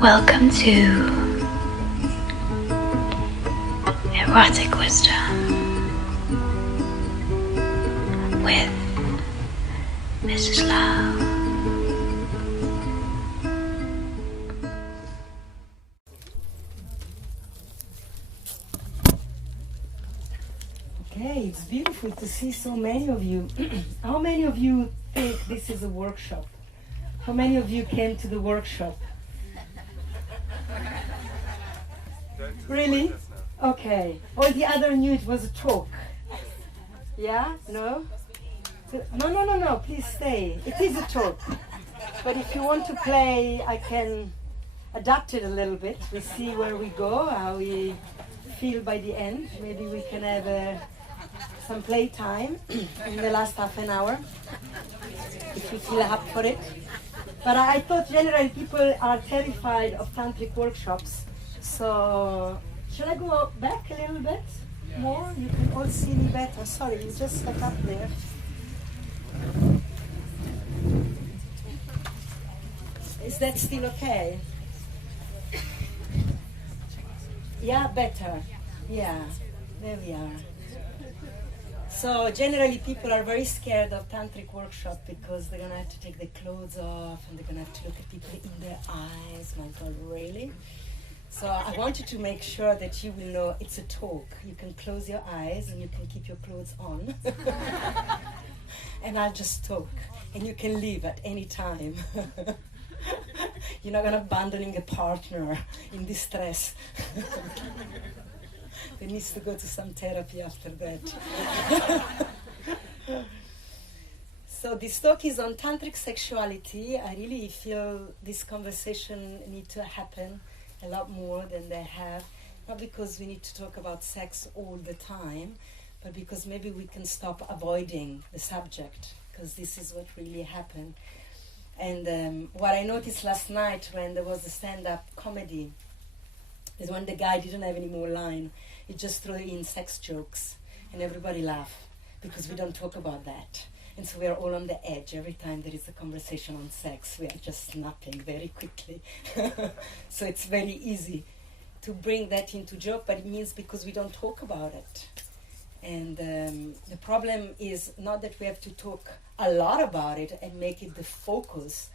Welcome to Erotic Wisdom with Mrs. Love. Okay, it's beautiful to see so many of you. How many of you think this is a workshop? How many of you came to the workshop? Really? Okay. All the other knew it was a talk. Yeah? No? No. Please stay. It is a talk. But if you want to play, I can adapt it a little bit. We see where we go, how we feel by the end. Maybe we can have some playtime in the last half an hour, if you feel up for it. But I thought generally people are terrified of tantric workshops. So, shall I go back a little bit more? You can all see me better. Sorry, you just stuck up there. Is that still okay? Yeah, better. Yeah, there we are. So generally people are very scared of tantric workshop because they're going to have to take their clothes off and they're going to have to look at people in their eyes. My God, really? So I wanted to make sure that you will know it's a talk. You can close your eyes and you can keep your clothes on. And I'll just talk. And you can leave at any time. You're not going to abandon a partner in distress. He needs to go to some therapy after that. So this talk is on Tantrik Sexuality. I really feel this conversation needs to happen a lot more than they have. Not because we need to talk about sex all the time, but because maybe we can stop avoiding the subject, because this is what really happened. And what I noticed last night when there was a stand-up comedy is when the guy didn't have any more line, he just threw in sex jokes and everybody laughed because we don't talk about that. And so we are all on the edge. Every time there is a conversation on sex, we are just snapping very quickly. So it's very easy to bring that into joke, but it means because we don't talk about it. And the problem is not that we have to talk a lot about it and make it the focus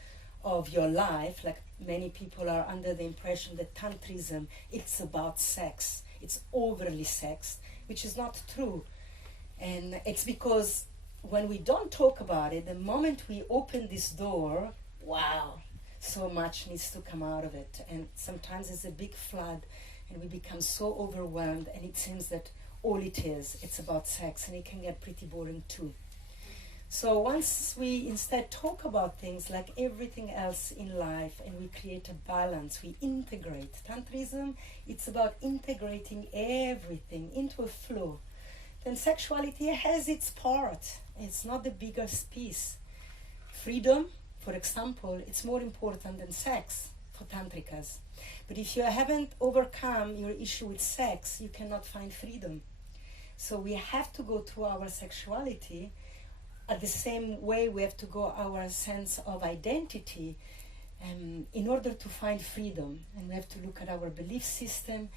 of your life, like many people are under the impression that Tantrism, it's about sex. It's overly sexed, which is not true. And it's because when we don't talk about it, the moment we open this door, wow, so much needs to come out of it. And sometimes it's a big flood and we become so overwhelmed and it seems that all it is, it's about sex, and it can get pretty boring too. So once we instead talk about things like everything else in life and we create a balance, we integrate. Tantrism, it's about integrating everything into a flow. Then sexuality has its part. It's not the biggest piece. Freedom, for example, it's more important than sex for tantrikas. But if you haven't overcome your issue with sex, you cannot find freedom. So we have to go through our sexuality at the same way we have to go our sense of identity in order to find freedom. And we have to look at our belief system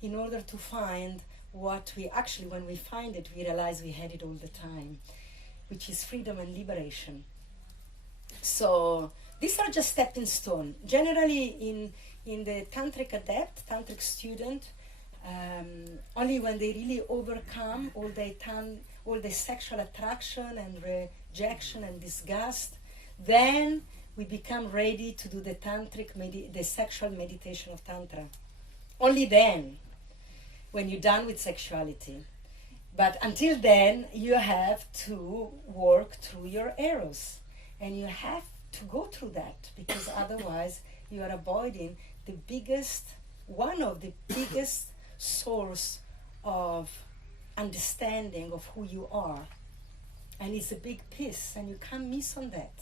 in order to find what we actually, when we find it, we realize we had it all the time, which is freedom and liberation. So these are just stepping stone. Generally in the tantric adept, tantric student, only when they really overcome all the sexual attraction and rejection and disgust, then we become ready to do the the sexual meditation of Tantra. Only then, when you're done with sexuality. But until then, you have to work through your eros. And you have to go through that, because otherwise you are avoiding one of the biggest source of understanding of who you are. And it's a big piece, and you can't miss on that.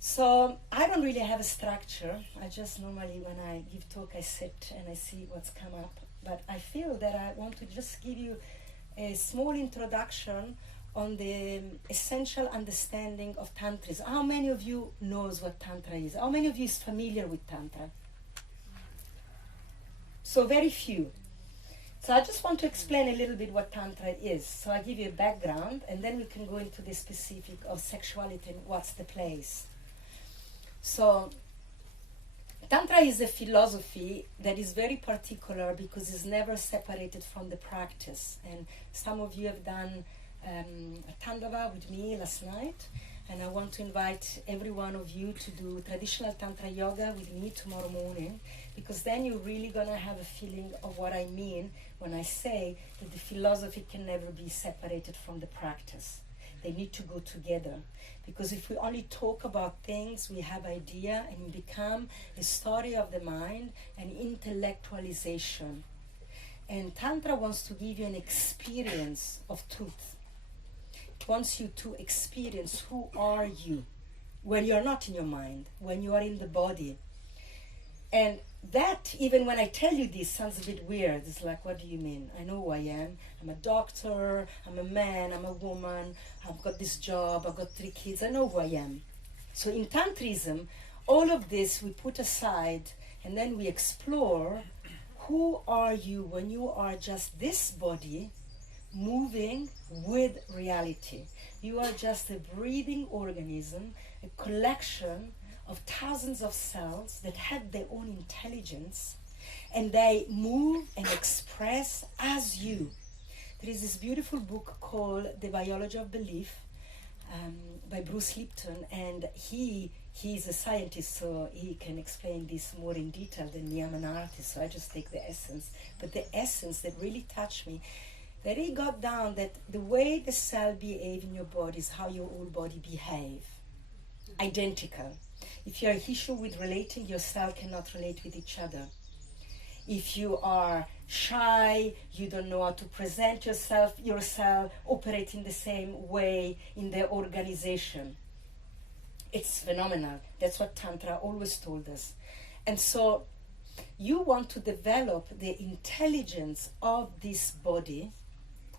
So I don't really have a structure. I just normally, when I give talk, I sit and I see what's come up. But I feel that I want to just give you a small introduction on the essential understanding of Tantrism. How many of you knows what Tantra is? How many of you is familiar with Tantra? So very few. So I just want to explain a little bit what Tantra is. So I'll give you a background, and then we can go into the specific of sexuality and what's the place. So Tantra is a philosophy that is very particular because it's never separated from the practice. And some of you have done a Tandava with me last night, and I want to invite every one of you to do traditional Tantra yoga with me tomorrow morning, because then you're really going to have a feeling of what I mean when I say that the philosophy can never be separated from the practice. They need to go together, because if we only talk about things, we have idea and it become a story of the mind and intellectualization. And Tantra wants to give you an experience of truth. It wants you to experience who are you when you're not in your mind, when you are in the body. And that, even when I tell you this, sounds a bit weird. It's like, what do you mean? I know who I am. I'm a doctor, I'm a man, I'm a woman, I've got this job, I've got 3 kids, I know who I am. So in Tantrism, all of this we put aside, and then we explore who are you when you are just this body moving with reality. You are just a breathing organism, a collection of thousands of cells that have their own intelligence, and they move and express as you. There is this beautiful book called The Biology of Belief by Bruce Lipton, and he's a scientist, so he can explain this more in detail than me. I'm an artist, so I just take the essence. But the essence that really touched me, that he got down that the way the cell behave in your body is how your whole body behave. Identical. If you have an issue with relating, your cell cannot relate with each other. If you are shy, you don't know how to present yourself, your cell operate in the same way in the organization. It's phenomenal. That's what Tantra always told us. And so you want to develop the intelligence of this body,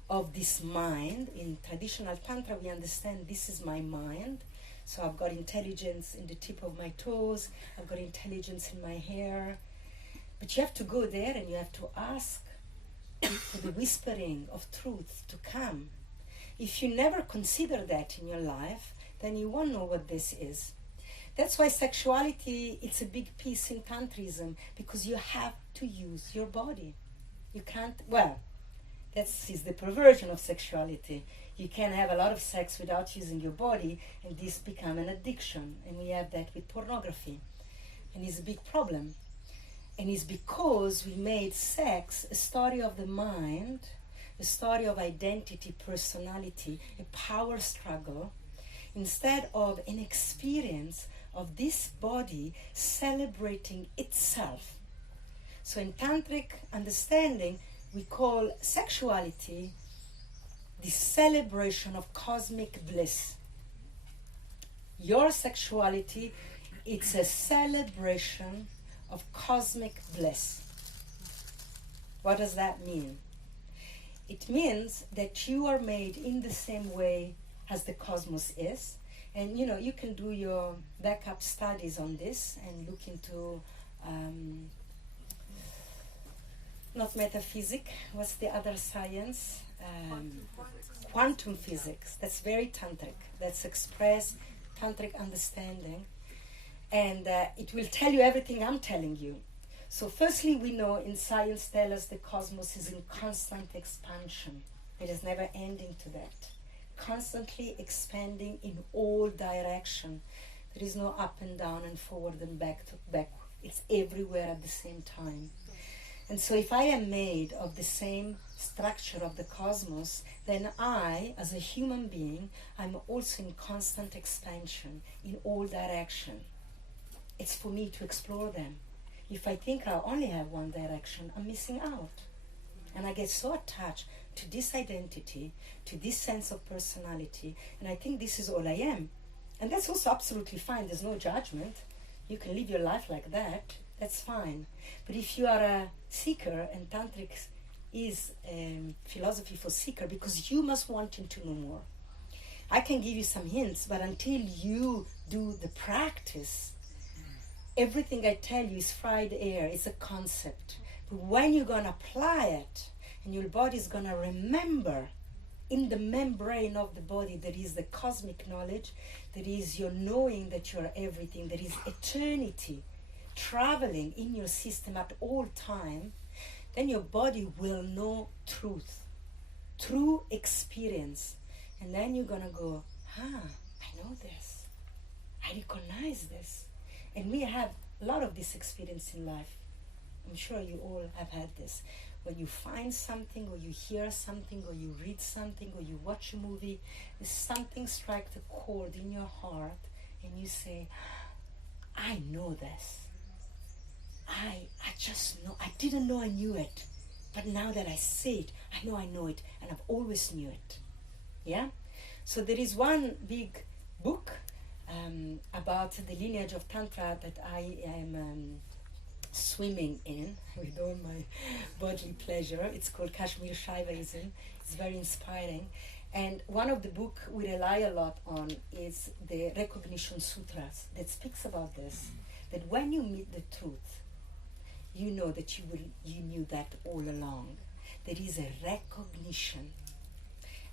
of this mind. In traditional Tantra, we understand this is my mind. So I've got intelligence in the tip of my toes, I've got intelligence in my hair. But you have to go there and you have to ask for the whispering of truth to come. If you never consider that in your life, then you won't know what this is. That's why sexuality, it's a big piece in Tantrism, because you have to use your body. You can't, well, that's is the perversion of sexuality. You can have a lot of sex without using your body, and this become an addiction. And we have that with pornography. And it's a big problem. And it's because we made sex a story of the mind, a story of identity, personality, a power struggle, instead of an experience of this body celebrating itself. So in Tantric understanding, we call sexuality the celebration of cosmic bliss. Your sexuality, it's a celebration of cosmic bliss. What does that mean? It means that you are made in the same way as the cosmos is. And you know, you can do your backup studies on this and look into not metaphysics, what's the other science? Quantum physics. That's very tantric. That's expressed tantric understanding. And it will tell you everything I'm telling you. So firstly, we know in science tell us the cosmos is in constant expansion. There is never ending to that. Constantly expanding in all direction. There is no up and down and forward and back to back. It's everywhere at the same time. And so if I am made of the same structure of the cosmos, then I, as a human being, I'm also in constant expansion in all direction. It's for me to explore them. If I think I only have one direction, I'm missing out. And I get so attached to this identity, to this sense of personality, and I think this is all I am. And that's also absolutely fine. There's no judgment. You can live your life like that. That's fine. But if you are a seeker, and Tantric is philosophy for seeker, because you must want to know more. I can give you some hints, but until you do the practice, everything I tell you is fried air, it's a concept. But when you're going to apply it, and your body's going to remember, in the membrane of the body, there is the cosmic knowledge, there is your knowing that you're everything, there is eternity traveling in your system at all time, then your body will know truth, true experience. And then you're going to go, I know this. I recognize this. And we have a lot of this experience in life. I'm sure you all have had this. When you find something, or you hear something, or you read something, or you watch a movie, something strikes a chord in your heart, and you say, I know this. I just know. I didn't know I knew it. But now that I say it, I know it, and I've always knew it. Yeah? So there is one big book about the lineage of Tantra that I am swimming in with all my bodily pleasure. It's called Kashmir Shaivaism. It's very inspiring. And one of the books we rely a lot on is the Recognition Sutras that speaks about this, that when you meet the truth, you know that you knew that all along. There is a recognition.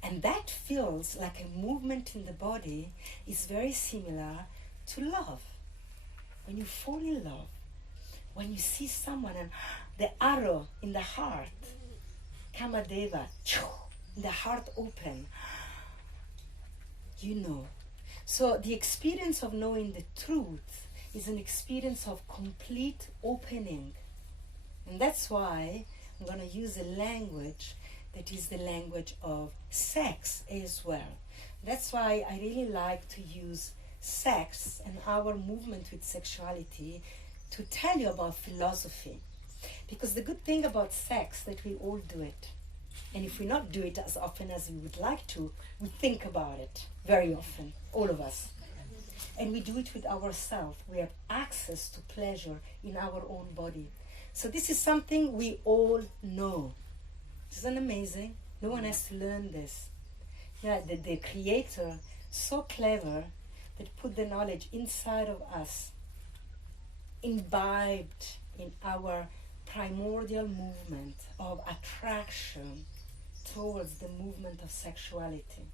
And that feels like a movement in the body is very similar to love. When you fall in love, when you see someone and the arrow in the heart, Kamadeva, the heart open, you know. So the experience of knowing the truth is an experience of complete opening. And that's why I'm going to use a language that is the language of sex as well. That's why I really like to use sex and our movement with sexuality to tell you about philosophy. Because the good thing about sex that we all do it. And if we not do it as often as we would like to, we think about it very often, all of us. And we do it with ourselves. We have access to pleasure in our own body. So this is something we all know. Isn't it amazing? No one has to learn this. Yeah, the creator, so clever, that put the knowledge inside of us, imbibed in our primordial movement of attraction towards the movement of sexuality.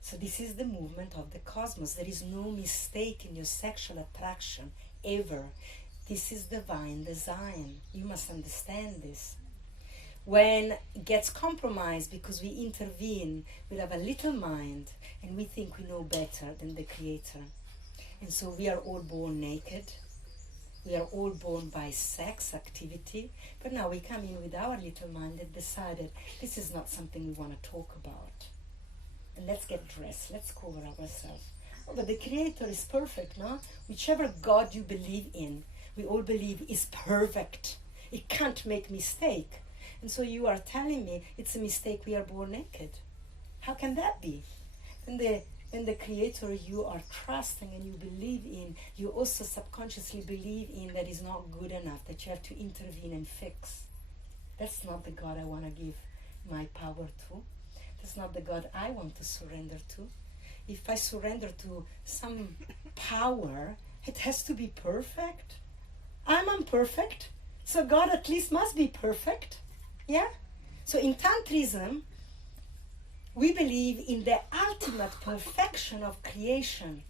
So this is the movement of the cosmos. There is no mistake in your sexual attraction, ever. This is divine design. You must understand this. When it gets compromised because we intervene, we have a little mind and we think we know better than the creator. And so we are all born naked. We are all born by sex activity. But now we come in with our little mind that decided this is not something we want to talk about. And let's get dressed. Let's cover ourselves. Oh, but the creator is perfect, no? Whichever God you believe in, we all believe is perfect. It can't make mistake. And so you are telling me it's a mistake we are born naked. How can that be? When the creator you are trusting and you believe in, you also subconsciously believe in that is not good enough, that you have to intervene and fix. That's not the God I want to give my power to. That's not the God I want to surrender to. If I surrender to some power, it has to be perfect. I'm imperfect, so God at least must be perfect. Yeah? So in Tantrism, we believe in the ultimate perfection of creation.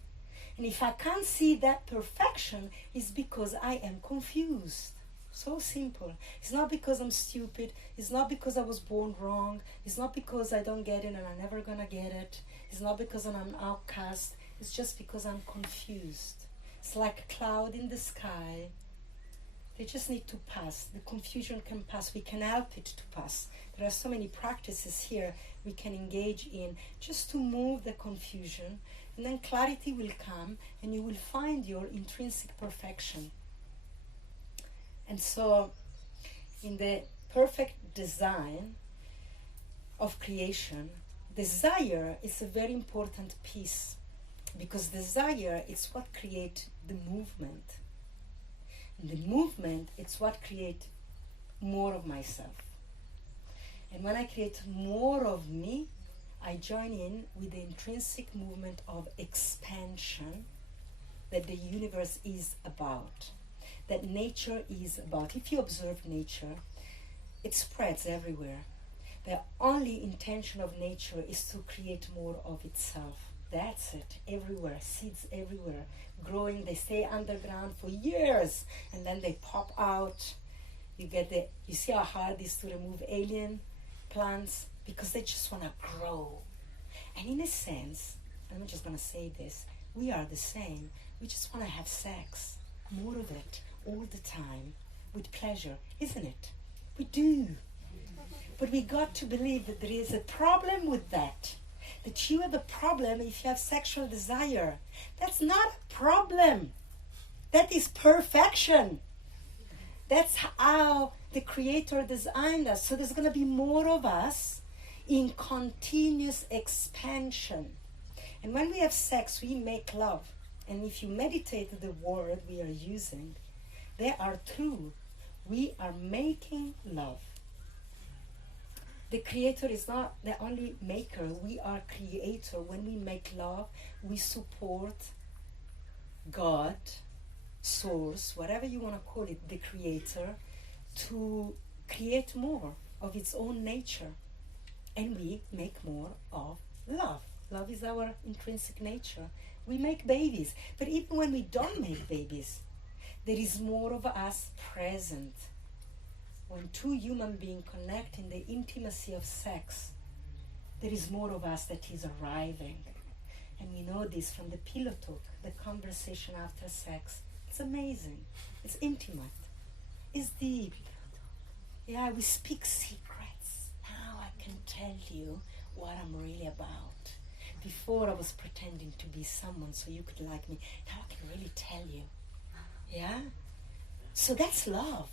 And if I can't see that perfection, it's because I am confused. So simple. It's not because I'm stupid. It's not because I was born wrong. It's not because I don't get it and I'm never gonna get it. It's not because I'm an outcast. It's just because I'm confused. It's like a cloud in the sky. They just need to pass. The confusion can pass. We can help it to pass. There are so many practices here we can engage in just to move the confusion. And then clarity will come and you will find your intrinsic perfection. And so in the perfect design of creation, desire is a very important piece, because desire is what creates the movement. And the movement, it's what creates more of myself. And when I create more of me, I join in with the intrinsic movement of expansion that the universe is about, that nature is about. If you observe nature, it spreads everywhere. The only intention of nature is to create more of itself. That's it, everywhere, seeds everywhere, growing. They stay underground for years, and then they pop out. You see how hard it is to remove alien plants, because they just want to grow. And in a sense, I'm just going to say this, we are the same. We just want to have sex, more of it, all the time, with pleasure, isn't it? We do. But we got to believe that there is a problem with that. That you have a problem if you have sexual desire. That's not a problem. That is perfection. That's how the Creator designed us. So there's going to be more of us in continuous expansion. And when we have sex, we make love. And if you meditate the word we are using, they are true. We are making love. The Creator is not the only maker. We are creator. When we make love, we support God, source, whatever you want to call it, the Creator, to create more of its own nature. And we make more of love. Love is our intrinsic nature. We make babies. But even when we don't make babies, there is more of us present. When two human beings connect in the intimacy of sex, there is more of us that is arriving. And we know this from the pillow talk, the conversation after sex. It's amazing. It's intimate. It's deep. Yeah, we speak secrets. Now I can tell you what I'm really about. Before I was pretending to be someone so you could like me. Now I can really tell you. Yeah? So that's love.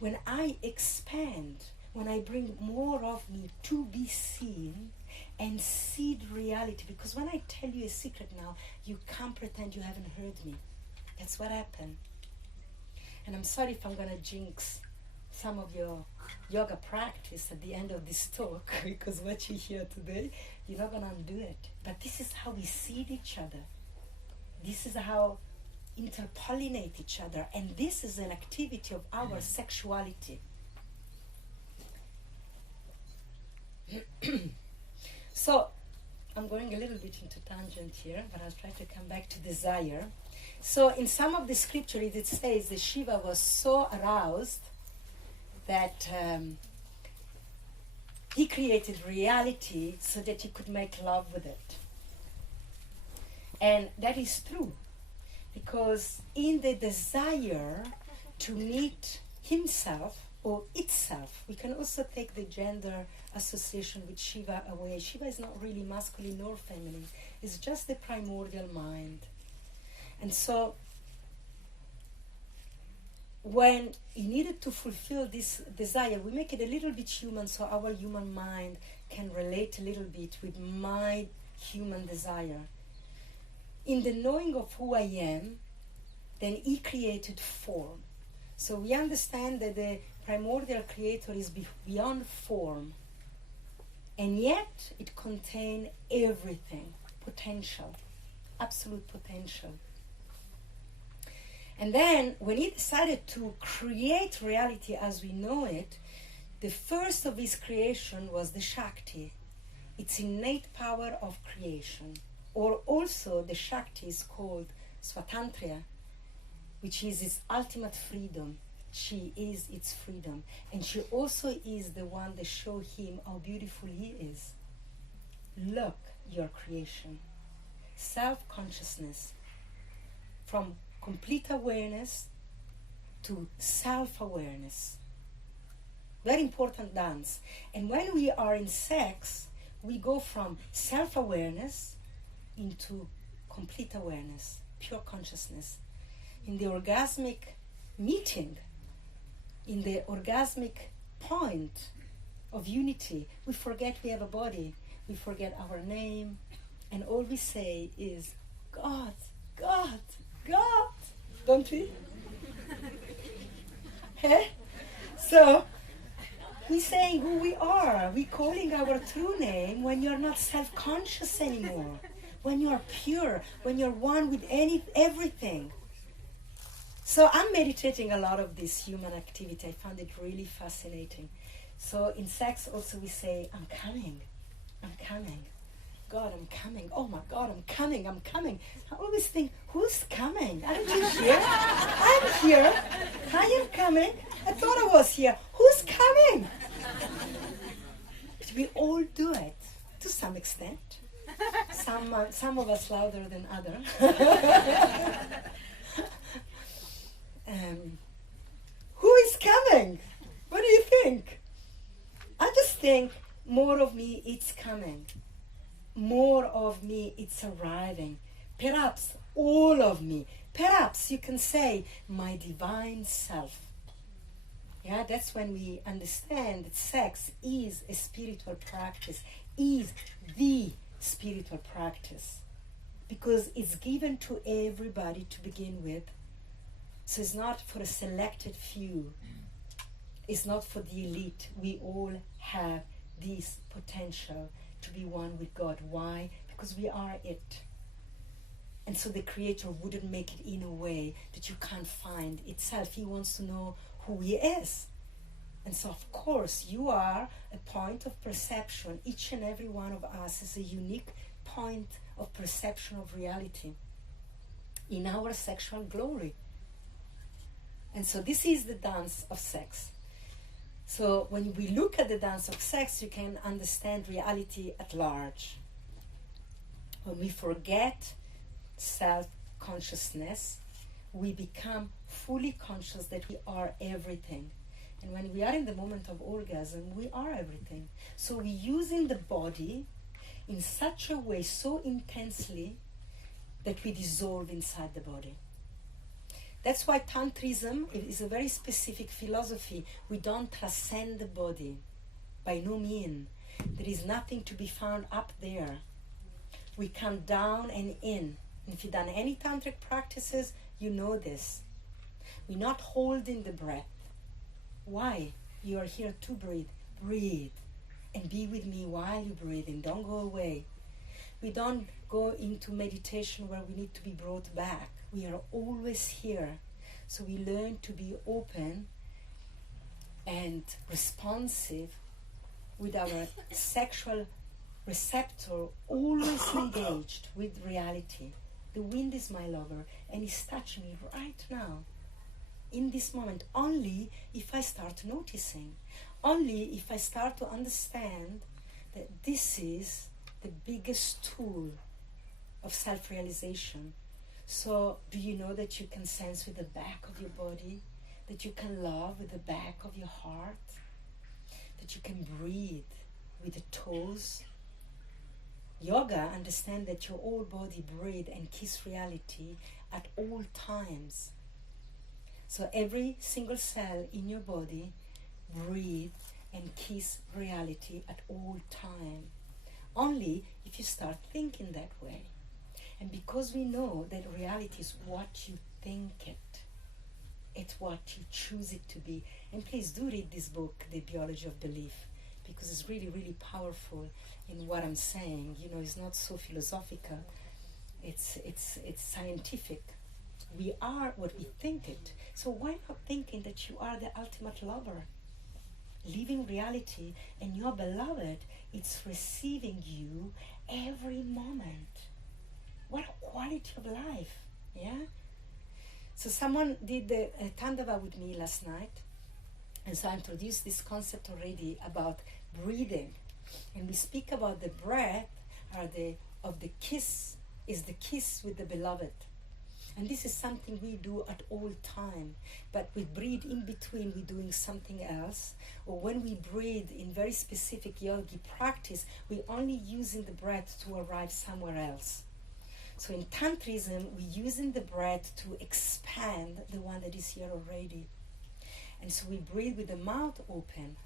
When I expand, when I bring more of me to be seen and see the reality, because when I tell you a secret now, you can't pretend you haven't heard me. That's what happened. And I'm sorry if I'm going to jinx some of your yoga practice at the end of this talk, because what you hear today, you're not going to undo it. But this is how we see each other. This is how interpollinate each other, and this is an activity of our sexuality. So I'm going a little bit into tangent here, but I'll try to come back to desire. So in some of the scriptures it says that Shiva was so aroused that he created reality so that he could make love with it. And that is true. Because in the desire to meet himself or itself, we can also take the gender association with Shiva away. Shiva is not really masculine nor feminine. It's just the primordial mind. And so when he needed to fulfill this desire, we make it a little bit human so our human mind can relate a little bit with my human desire. In the knowing of who I am, then he created form. So we understand that the primordial creator is beyond form, and yet it contains everything, potential, absolute potential. And then when he decided to create reality as we know it, the first of his creation was the Shakti, its innate power of creation. Or also the Shakti is called Swatantriya, which is its ultimate freedom. She is its freedom. And she also is the one that shows him how beautiful he is. Look, your creation. Self-consciousness. From complete awareness to self-awareness. Very important dance. And when we are in sex, we go from self-awareness into complete awareness, pure consciousness. In the orgasmic meeting, in the orgasmic point of unity, we forget we have a body, we forget our name, and all we say is, God, God, God, don't we? Hey? So, We're saying who we are. We're calling our true name when you're not self-conscious anymore. When you're pure. When you're one with everything. So I'm meditating a lot of this human activity. I found it really fascinating. So in sex also we say, I'm coming. I'm coming. God, I'm coming. Oh my God, I'm coming. I'm coming. I always think, who's coming? Aren't you here? I'm here. I am coming. I thought I was here. Who's coming? But we all do it to some extent. Some of us louder than others. Who is coming? What do you think? I just think more of me, it's coming. More of me, it's arriving. Perhaps all of me. Perhaps you can say my divine self. Yeah, that's when we understand that sex is a spiritual practice, is the spiritual practice. Because it's given to everybody to begin with. So it's not for a selected few. It's not for the elite. We all have this potential to be one with God. Why? Because we are it. And so the Creator wouldn't make it in a way that you can't find itself. He wants to know who He is. And so of course you are a point of perception. Each and every one of us is a unique point of perception of reality in our sexual glory. And so this is the dance of sex. So when we look at the dance of sex, you can understand reality at large. When we forget self-consciousness, we become fully conscious that we are everything. And when we are in the moment of orgasm, we are everything. So we're using the body in such a way, so intensely, that we dissolve inside the body. That's why Tantrism is a very specific philosophy. We don't transcend the body, by no means. There is nothing to be found up there. We come down and in. If you've done any tantric practices, you know this. We're not holding the breath. Why? You are here to breathe. Breathe. And be with me while you're breathing. Don't go away. We don't go into meditation where we need to be brought back. We are always here. So we learn to be open and responsive with our sexual receptor always engaged with reality. The wind is my lover and he's touching me right now. In this moment, only if I start noticing, only if I start to understand that this is the biggest tool of self-realization. So, do you know that you can sense with the back of your body, that you can love with the back of your heart, that you can breathe with the toes? Yoga understand that your whole body breathe and kiss reality at all times. So every single cell in your body breathe and kiss reality at all time. Only if you start thinking that way. And because we know that reality is what you think it, it's what you choose it to be. And please do read this book, The Biology of Belief, because it's really, really powerful in what I'm saying. You know, it's not so philosophical. It's scientific. We are what we think it. So why not thinking that you are the ultimate lover? Living reality, and your beloved, it's receiving you every moment. What a quality of life, yeah? So someone did the Tandava with me last night, and so I introduced this concept already about breathing. And we speak about the breath of the kiss, is the kiss with the beloved. And this is something we do at all time. But we breathe in between, we're doing something else. Or when we breathe in very specific yogi practice, we're only using the breath to arrive somewhere else. So in Tantrism, we're using the breath to expand the one that is here already. And so we breathe with the mouth open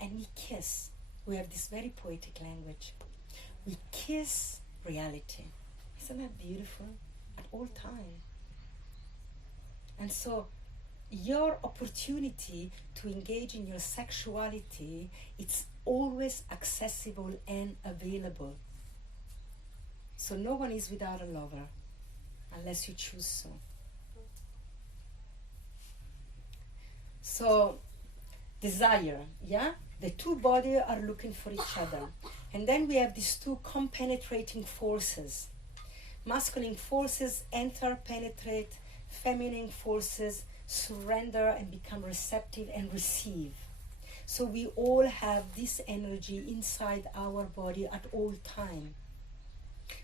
and we kiss. We have this very poetic language. We kiss reality. Isn't that beautiful? At all time. And so your opportunity to engage in your sexuality, it's always accessible and available. So no one is without a lover, unless you choose so. So, desire, yeah? The two bodies are looking for each other. And then we have these two compenetrating forces. Masculine forces enter, penetrate, feminine forces surrender and become receptive and receive. So we all have this energy inside our body at all time.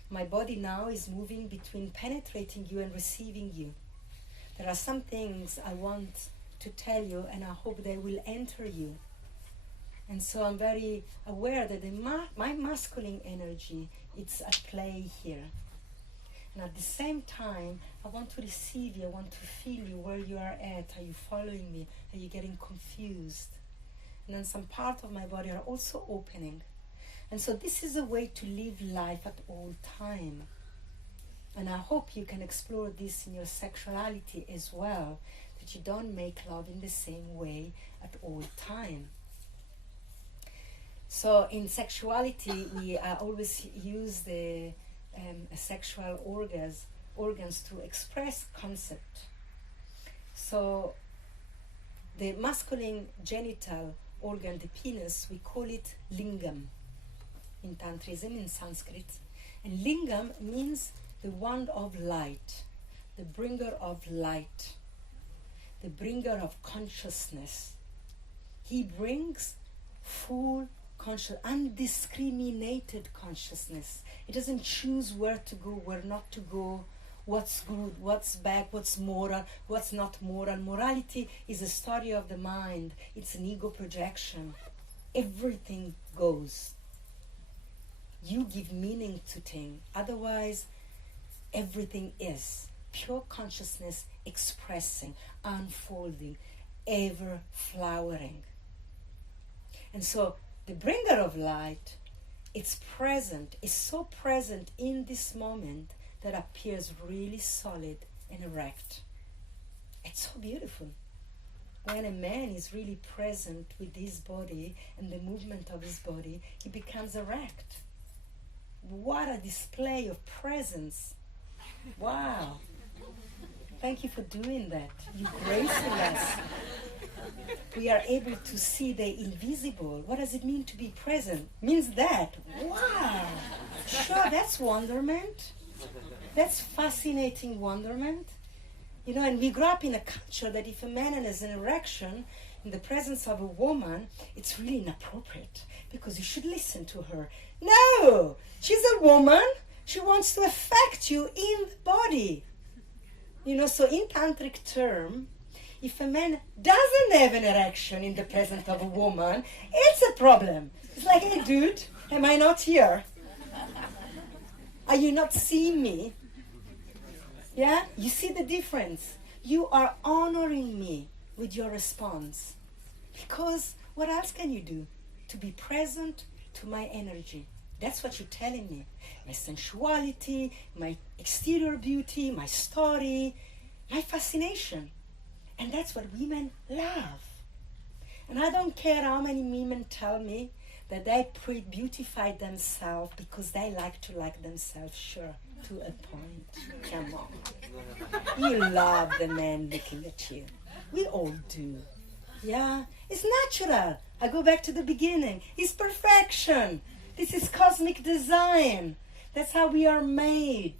My body now is moving between penetrating you and receiving you. There are some things I want to tell you, and I hope they will enter you. And so I'm very aware that my masculine energy is at play here. And at the same time, I want to receive you, I want to feel you, where you are at. Are you following me? Are you getting confused? And then some part of my body are also opening. And so this is a way to live life at all time. And I hope you can explore this in your sexuality as well, that you don't make love in the same way at all time. So in sexuality, we always use the sexual organs to express concept. So the masculine genital organ, the penis, we call it Lingam in Tantrism, in Sanskrit. And Lingam means the wand of light, the bringer of light, the bringer of consciousness. He brings full conscious, undiscriminated consciousness. He doesn't choose where to go, where not to go, what's good, what's bad, what's moral, what's not moral. Morality is a story of the mind. It's an ego projection. Everything goes. You give meaning to things. Otherwise, everything is pure consciousness expressing, unfolding, ever flowering. And so the bringer of light, it's present, is so present in this moment that appears really solid and erect. It's so beautiful. When a man is really present with his body and the movement of his body, he becomes erect. What a display of presence. Wow. Thank you for doing that. You gracing us. We are able to see the invisible. What does it mean to be present? Means that. Wow. Sure, that's wonderment. That's fascinating wonderment. You know, and we grew up in a culture that if a man has an erection in the presence of a woman, it's really inappropriate because you should listen to her. No! She's a woman. She wants to affect you in the body. You know, so in tantric term, if a man doesn't have an erection in the presence of a woman, it's a problem. It's like, hey dude, am I not here? Are you not seeing me? Yeah? You see the difference? You are honoring me with your response. Because what else can you do? To be present to my energy. That's what you're telling me. My sensuality, my exterior beauty, my story, my fascination. And that's what women love. And I don't care how many women tell me that they beautify themselves because they like to like themselves. Sure, to a point. Come on. You love the man looking at you. We all do. Yeah? It's natural. I go back to the beginning. It's perfection. This is cosmic design. That's how we are made.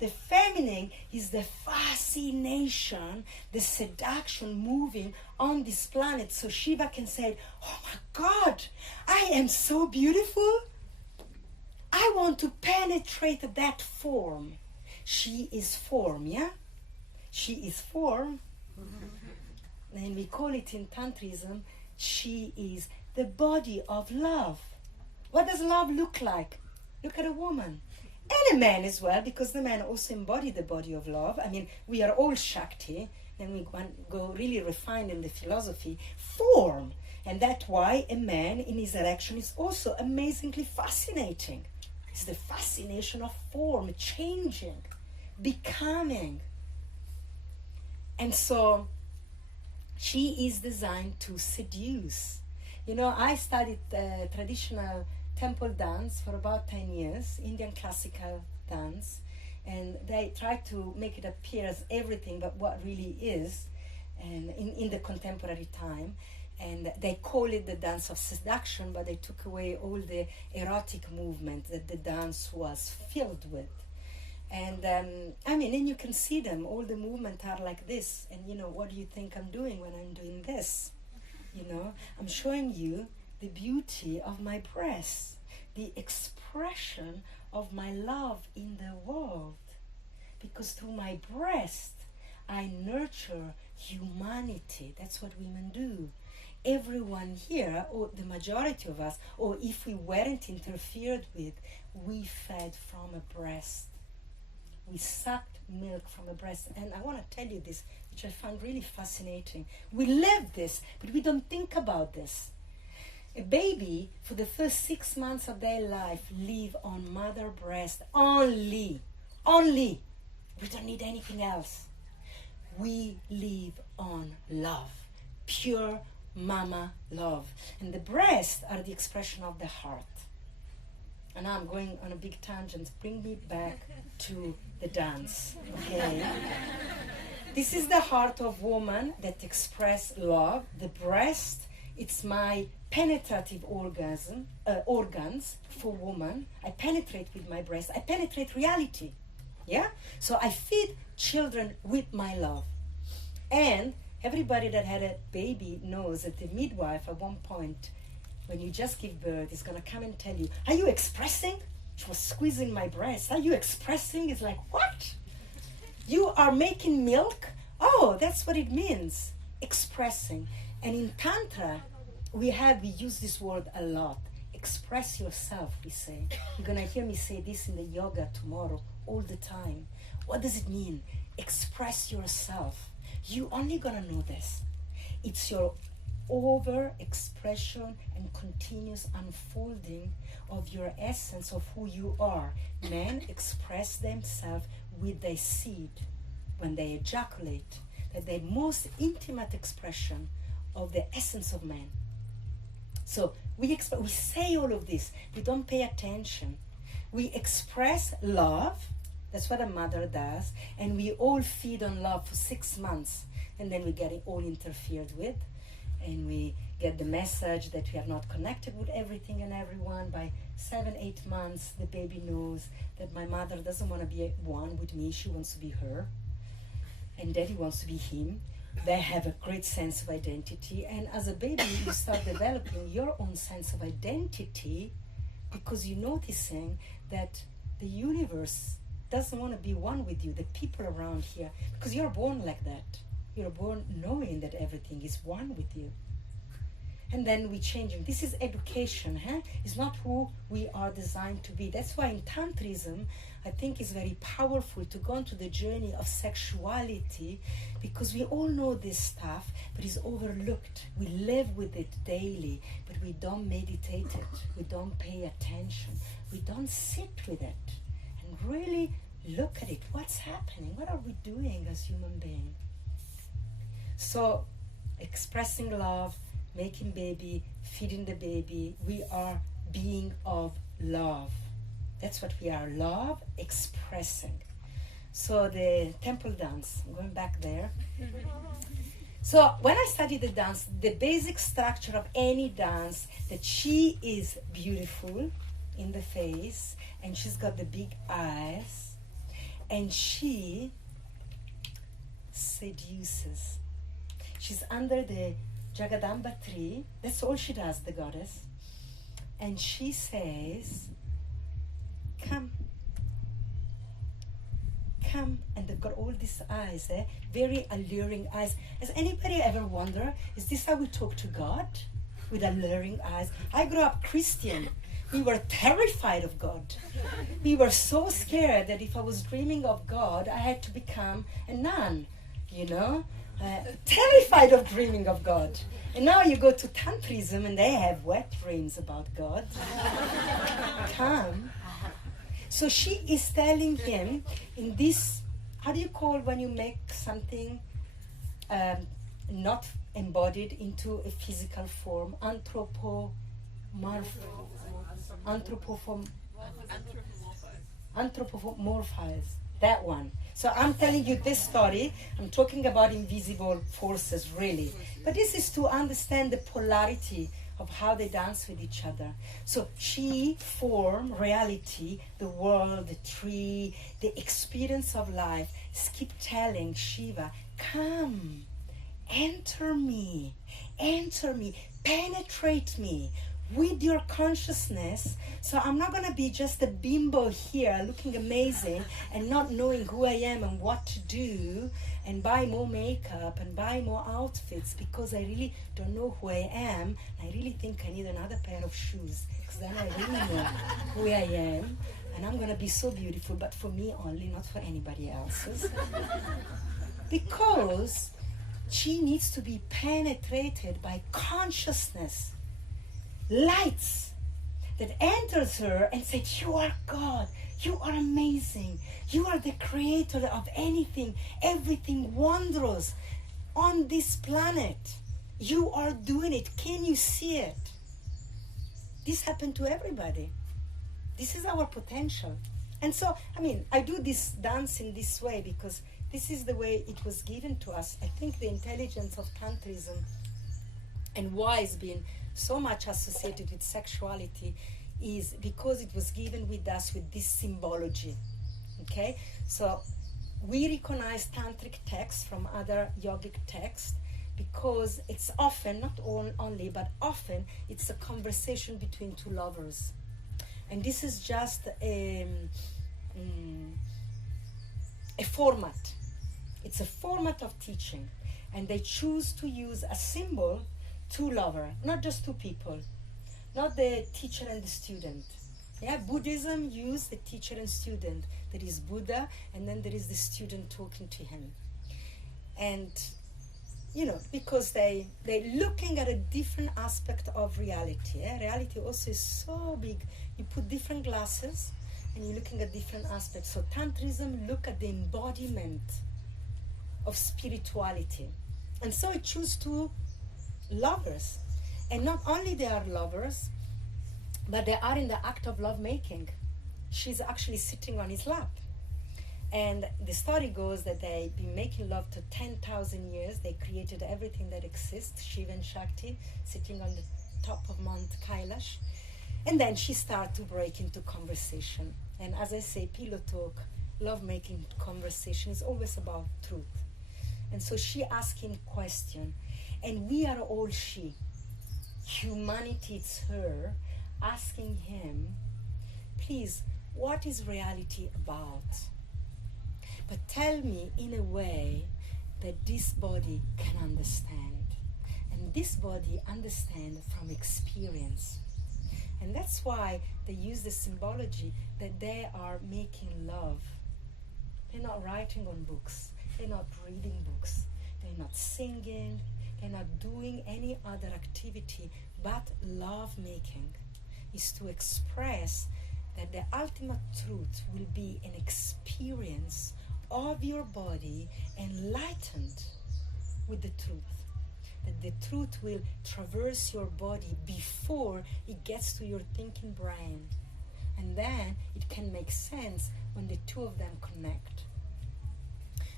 The feminine is the fascination, the seduction moving on this planet. So Shiva can say, oh my God, I am so beautiful. I want to penetrate that form. She is form, yeah? She is form. And we call it in Tantrism, she is the body of love. What does love look like? Look at a woman. And a man as well, because the man also embodies the body of love. I mean, we are all Shakti, and we go really refined in the philosophy. Form. And that's why a man in his erection is also amazingly fascinating. It's the fascination of form, changing, becoming. And so She is designed to seduce. You know, I studied traditional temple dance for about 10 years, Indian classical dance, and they try to make it appear as everything but what really is, and in the contemporary time. And they call it the dance of seduction, but they took away all the erotic movement that the dance was filled with. And and you can see them, all the movements are like this. And what do you think I'm doing when I'm doing this? I'm showing you the beauty of my breasts, the expression of my love in the world. Because through my breast, I nurture humanity. That's what women do. Everyone here, or the majority of us, or if we weren't interfered with, we fed from a breast. We sucked milk from a breast. And I want to tell you this, which I found really fascinating. We live this, but we don't think about this. A baby, for the first 6 months of their life, live on mother breast only. Only. We don't need anything else. We live on love. Pure mama love. And the breasts are the expression of the heart. And now I'm going on a big tangent. Bring me back to the dance. Okay? This is the heart of woman that express love. The breast, it's my penetrative organs for woman. I penetrate with my breast. I penetrate reality. Yeah? So I feed children with my love. And everybody that had a baby knows that the midwife at one point, when you just give birth, is going to come and tell you, are you expressing? She was squeezing my breast. Are you expressing? It's like, what? You are making milk? Oh, that's what it means. Expressing. And in Tantra, we use this word a lot. Express yourself, we say. You're going to hear me say this in the yoga tomorrow all the time. What does it mean? Express yourself. You only going to know this. It's your over-expression and continuous unfolding of your essence of who you are. Men express themselves with their seed when they ejaculate. That's the most intimate expression of the essence of man. So we say all of this. We don't pay attention. We express love. That's what a mother does. And we all feed on love for 6 months. And then we get it all interfered with. And we get the message that we are not connected with everything and everyone. By 7-8 months, the baby knows that my mother doesn't want to be one with me. She wants to be her. And daddy wants to be him. They have a great sense of identity. And as a baby, you start developing your own sense of identity because you're noticing that the universe doesn't want to be one with you, the people around here, because you're born like that. You're born knowing that everything is one with you. And then we change them. This is education. It's not who we are designed to be. That's why in Tantrism, I think it's very powerful to go into the journey of sexuality, because we all know this stuff, but it's overlooked. We live with it daily, but we don't meditate it. We don't pay attention. We don't sit with it and really look at it. What's happening? What are we doing as human beings? So, expressing love, making baby, feeding the baby, we are being of love. That's what we are, love expressing. So the temple dance, I'm going back there. So when I studied the dance, the basic structure of any dance, that she is beautiful in the face, and she's got the big eyes, and she seduces. She's under the Jagadamba tree. That's all she does, the goddess. And she says, come. Come. And they've got all these eyes, very alluring eyes. Has anybody ever wondered, is this how we talk to God? With alluring eyes? I grew up Christian. We were terrified of God. We were so scared that if I was dreaming of God, I had to become a nun, terrified of dreaming of God. And now you go to Tantrism and they have wet dreams about God. Come. So she is telling him in this, how do you call when you make something not embodied into a physical form, anthropomorphized. That one. So I'm telling you this story. I'm talking about invisible forces, really. But this is to understand the polarity of how they dance with each other. So she form, reality, the world, the tree, the experience of life, keep telling Shiva, come, enter me, penetrate me with your consciousness. So I'm not going to be just a bimbo here looking amazing and not knowing who I am and what to do and buy more makeup and buy more outfits because I really don't know who I am. I really think I need another pair of shoes because then I really know who I am and I'm going to be so beautiful, but for me only, not for anybody else's. Because she needs to be penetrated by consciousness, lights that enters her and said, you are God, you are amazing, you are the creator of anything, everything wondrous on this planet. You are doing it. Can you see it? This happened to everybody. This is our potential. And so, I do this dance in this way because this is the way it was given to us. I think the intelligence of Tantrism and why it's been so much associated with sexuality is because it was given with us with this symbology. Okay? So we recognize tantric texts from other yogic texts because it's often, not only, but often it's a conversation between two lovers. And this is just a format. It's a format of teaching. And they choose to use a symbol, two lovers, not just two people, not the teacher and the student. Yeah, Buddhism used the teacher and student. There is Buddha, and then there is the student talking to him. And, because they're looking at a different aspect of reality. Yeah? Reality also is so big. You put different glasses, and you're looking at different aspects. So Tantrism look at the embodiment of spirituality. And so it choose two lovers. And not only they are lovers, but they are in the act of lovemaking. She's actually sitting on his lap. And the story goes that they've been making love to 10,000 years. They created everything that exists, Shiva and Shakti, sitting on the top of Mount Kailash. And then she started to break into conversation. And as I say, pillow talk, lovemaking conversation is always about truth. And so she asked him question. And we are all she. Humanity, it's her, asking him, please, what is reality about? But tell me in a way that this body can understand. And this body understands from experience. And that's why they use the symbology that they are making love. They're not writing on books. They're not reading books. They're not singing. They're not doing any other activity but love making. Is to express that the ultimate truth will be an experience of your body enlightened with the truth. That the truth will traverse your body before it gets to your thinking brain. And then it can make sense when the two of them connect.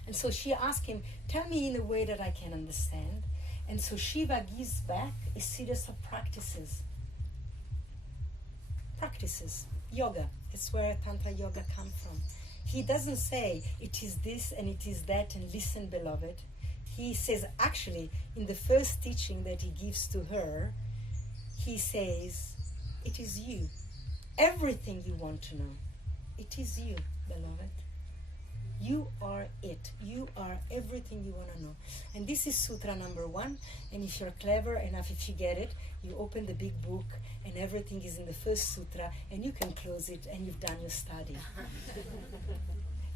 And so she asked him, tell me in a way that I can understand. And so Shiva gives back a series of practices. Yoga. It's where Tantra Yoga comes from. He doesn't say it is this and it is that and listen, beloved. He says, actually, in the first teaching that he gives to her, he says, it is you. Everything you want to know. It is you, beloved. You are it. You are everything you want to know. And this is Sutra number 1. And if you're clever enough, if you get it, you open the big book and everything is in the first sutra and you can close it and you've done your study.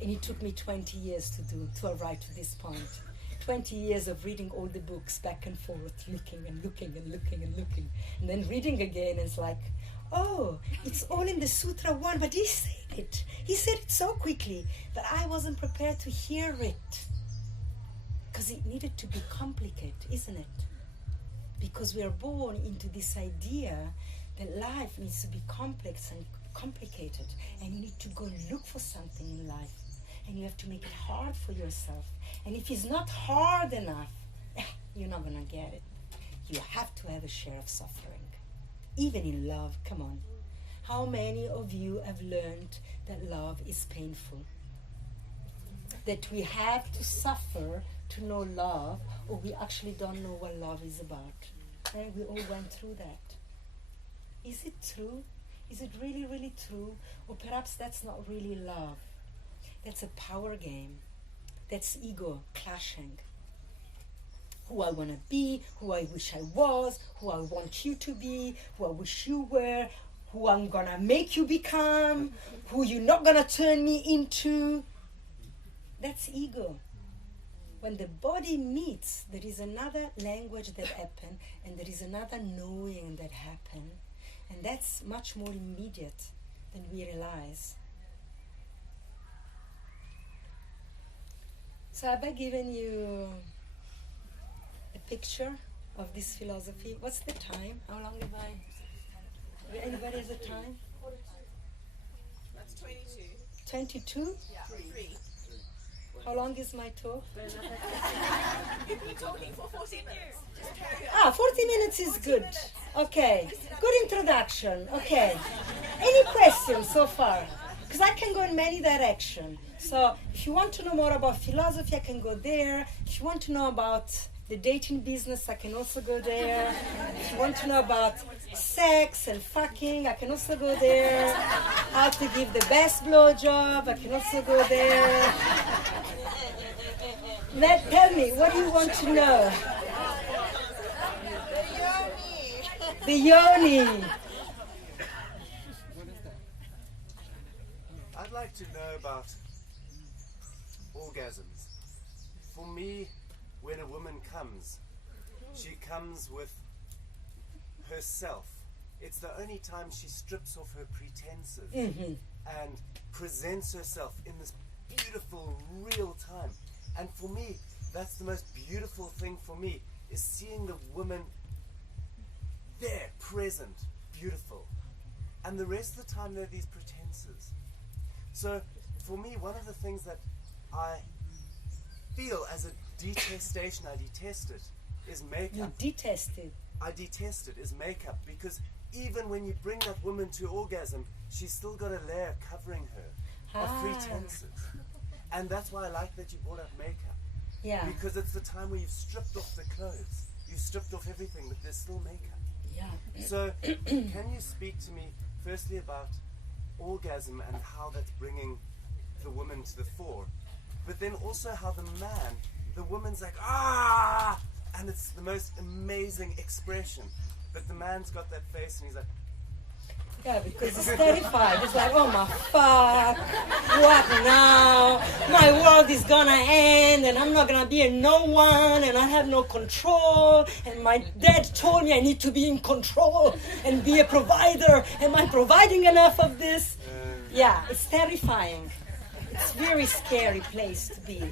And it took me 20 years to arrive to this point. 20 years of reading all the books back and forth, looking and looking and looking and looking. And then reading again, and it's like, oh, it's all in the Sutra 1, but he said it. He said it so quickly, but I wasn't prepared to hear it. Because it needed to be complicated, isn't it? Because we are born into this idea that life needs to be complex and complicated, and you need to go and look for something in life, and you have to make it hard for yourself. And if it's not hard enough, you're not going to get it. You have to have a share of suffering, even in love. Come on. How many of you have learned that love is painful? That we have to suffer to know love, or we actually don't know what love is about. And we all went through that. Is it true? Is it really, really true? Or perhaps that's not really love. That's a power game. That's ego clashing. Who I want to be, who I wish I was, who I want you to be, who I wish you were, who I'm going to make you become, who you're not going to turn me into. That's ego. When the body meets, there is another language that happens, and there is another knowing that happens. And that's much more immediate than we realize. So have I given you a picture of this philosophy? What's the time? How long have I? Anybody has a time? That's 22. 22? Yeah. 3. How long is my talk? You've been talking for 14 minutes. Just carry on. 40 minutes is good. Okay, good introduction. Okay, any questions so far? Because I can go in many directions. So if you want to know more about philosophy, I can go there. If you want to know about the dating business, I can also go there. If you want to know about sex and fucking, I can also go there. How to give the best blowjob, I can also go there. Tell me, what do you want to know? The Yoni. I'd like to know about orgasms. For me, when a woman comes, she comes with herself. It's the only time she strips off her pretenses and presents herself in this beautiful, real time. And for me, that's the most beautiful thing for me, is seeing the woman there, present, beautiful. And the rest of the time, there are these pretenses. So, for me, one of the things that I feel as a detestation, I detest it, is makeup. You detest it. I detest it, is makeup, because even when you bring that woman to orgasm, she's still got a layer covering her of pretenses. And that's why I like that you brought up makeup. Yeah. Because it's the time where you've stripped off the clothes. You've stripped off everything, but there's still makeup. Yeah. So, can you speak to me firstly about orgasm and how that's bringing the woman to the fore, but then also how the woman's like, ah, and it's the most amazing expression, but the man's got that face and he's like, yeah, because he's terrified. He's like, oh my fuck, what now? My world is gonna end and I'm not gonna be a no one and I have no control and my dad told me I need to be in control and be a provider. Am I providing enough of this? Yeah, it's terrifying. It's a very scary place to be.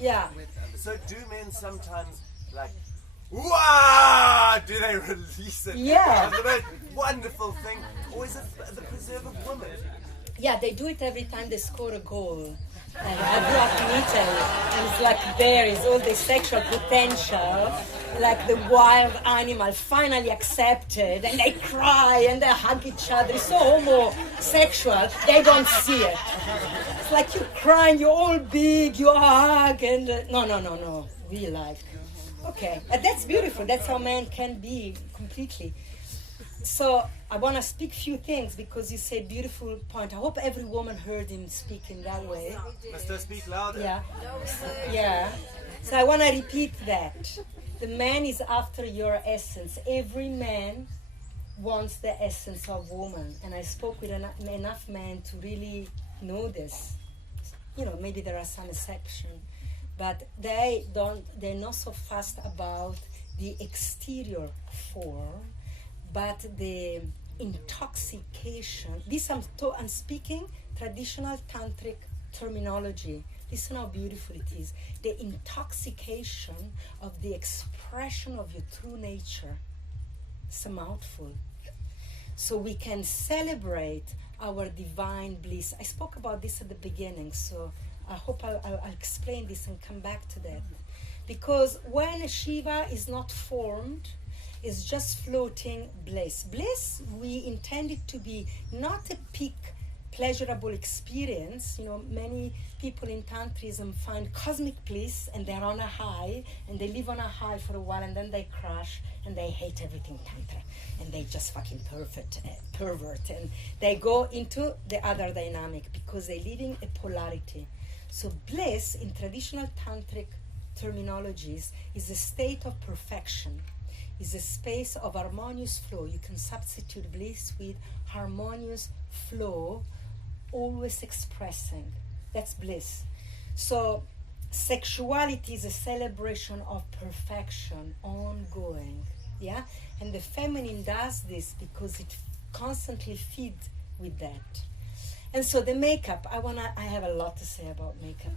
Yeah. So do men sometimes like, wow, do they release it? Yeah. The most wonderful thing, or is it the preserve of woman? Yeah, they do it every time they score a goal. And I grew up in Italy, and it's like there is all the sexual potential, like the wild animal finally accepted, and they cry and they hug each other. It's so homosexual, they don't see it. It's like you're crying, you're all big, you hug, and no, real life. Okay, that's beautiful. That's how men can be completely. So I want to speak few things because you said beautiful point. I hope every woman heard him speaking that way. Must I speak louder? Yeah. Yeah. So I want to repeat that. The man is after your essence. Every man wants the essence of woman. And I spoke with enough men to really know this. You know, maybe there are some exceptions. But they're not so fast about the exterior form, but the intoxication. This I'm speaking traditional tantric terminology. Listen how beautiful it is. The intoxication of the expression of your true nature. It's a mouthful. So we can celebrate our divine bliss. I spoke about this at the beginning, so I hope I'll explain this and come back to that. Because when Shiva is not formed, it's just floating bliss. Bliss, we intend it to be not a peak pleasurable experience. You know, many people in Tantrism find cosmic bliss and they're on a high and they live on a high for a while and then they crash and they hate everything Tantra and they just fucking pervert and they go into the other dynamic because they're living a polarity. So bliss in traditional Tantric terminologies is a state of perfection, is a space of harmonious flow. You can substitute bliss with harmonious flow, always expressing. That's bliss. So sexuality is a celebration of perfection, ongoing. Yeah? And the feminine does this because it constantly feeds with that. And so the makeup, I have a lot to say about makeup.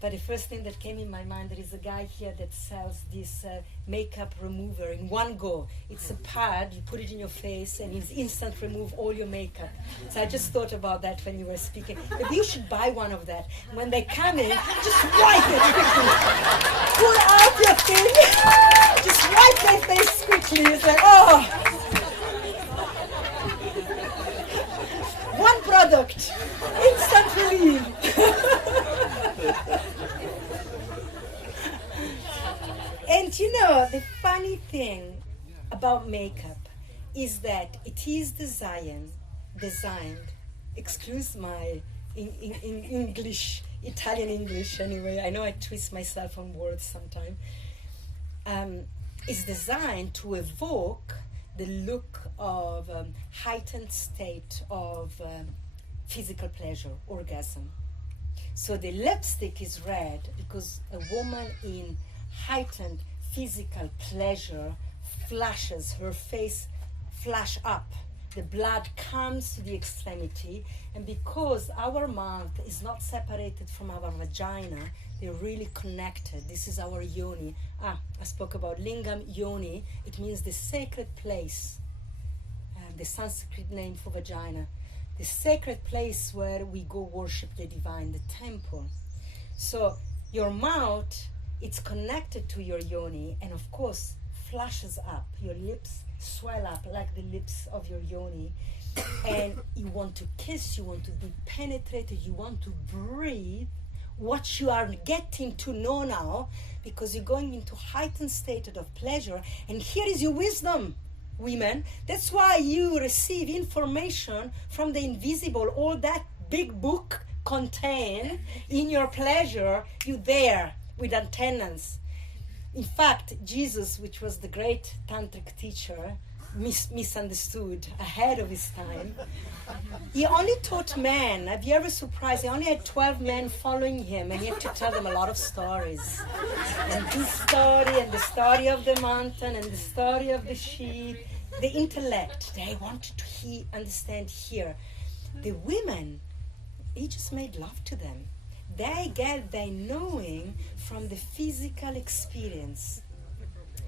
But the first thing that came in my mind, there is a guy here that sells this makeup remover in one go. It's a pad, you put it in your face and it's instant remove all your makeup. So I just thought about that when you were speaking. Maybe you should buy one of that. When they come in, just wipe it quickly. Pull out your thing, just wipe their face quickly. It's like, oh. One product, instant relief. And you know, the funny thing about makeup is that it is designed, excuse my English, Italian English anyway, I know I twist myself on words sometimes, is designed to evoke the look of heightened state of physical pleasure, orgasm. So the lipstick is red because a woman in heightened physical pleasure flashes, her face flash up. The blood comes to the extremity, and because our mouth is not separated from our vagina, they're really connected. This is our Yoni. I spoke about Lingam, Yoni. It means the sacred place, the Sanskrit name for vagina. The sacred place where we go worship the divine, the temple. So your mouth, it's connected to your Yoni, and of course, flashes up. Your lips swell up like the lips of your Yoni. And you want to kiss, you want to be penetrated, you want to breathe what you are getting to know now, because you're going into heightened state of pleasure. And here is your wisdom, women. That's why you receive information from the invisible. All that big book contain in your pleasure, you there with antennas. In fact, Jesus, which was the great tantric teacher, misunderstood, ahead of his time. He only taught men. Have you ever surprised? He only had 12 men following him, and he had to tell them a lot of stories. And this story, and the story of the mountain, and the story of the sheep. The intellect, they wanted to understand here. The women, he just made love to them. They get their knowing from the physical experience.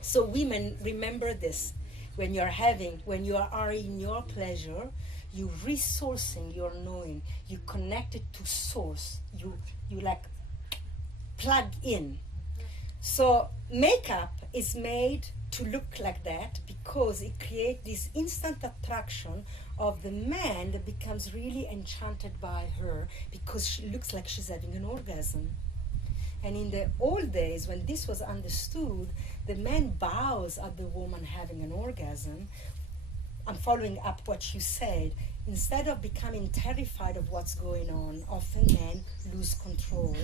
So women, remember this. When you are in your pleasure, you resourcing your knowing. You connected to source. You like plug in. So makeup is made to look like that because it creates this instant attraction of the man that becomes really enchanted by her because she looks like she's having an orgasm. And in the old days, when this was understood, the man bows at the woman having an orgasm. I'm following up what you said. Instead of becoming terrified of what's going on, often men lose control.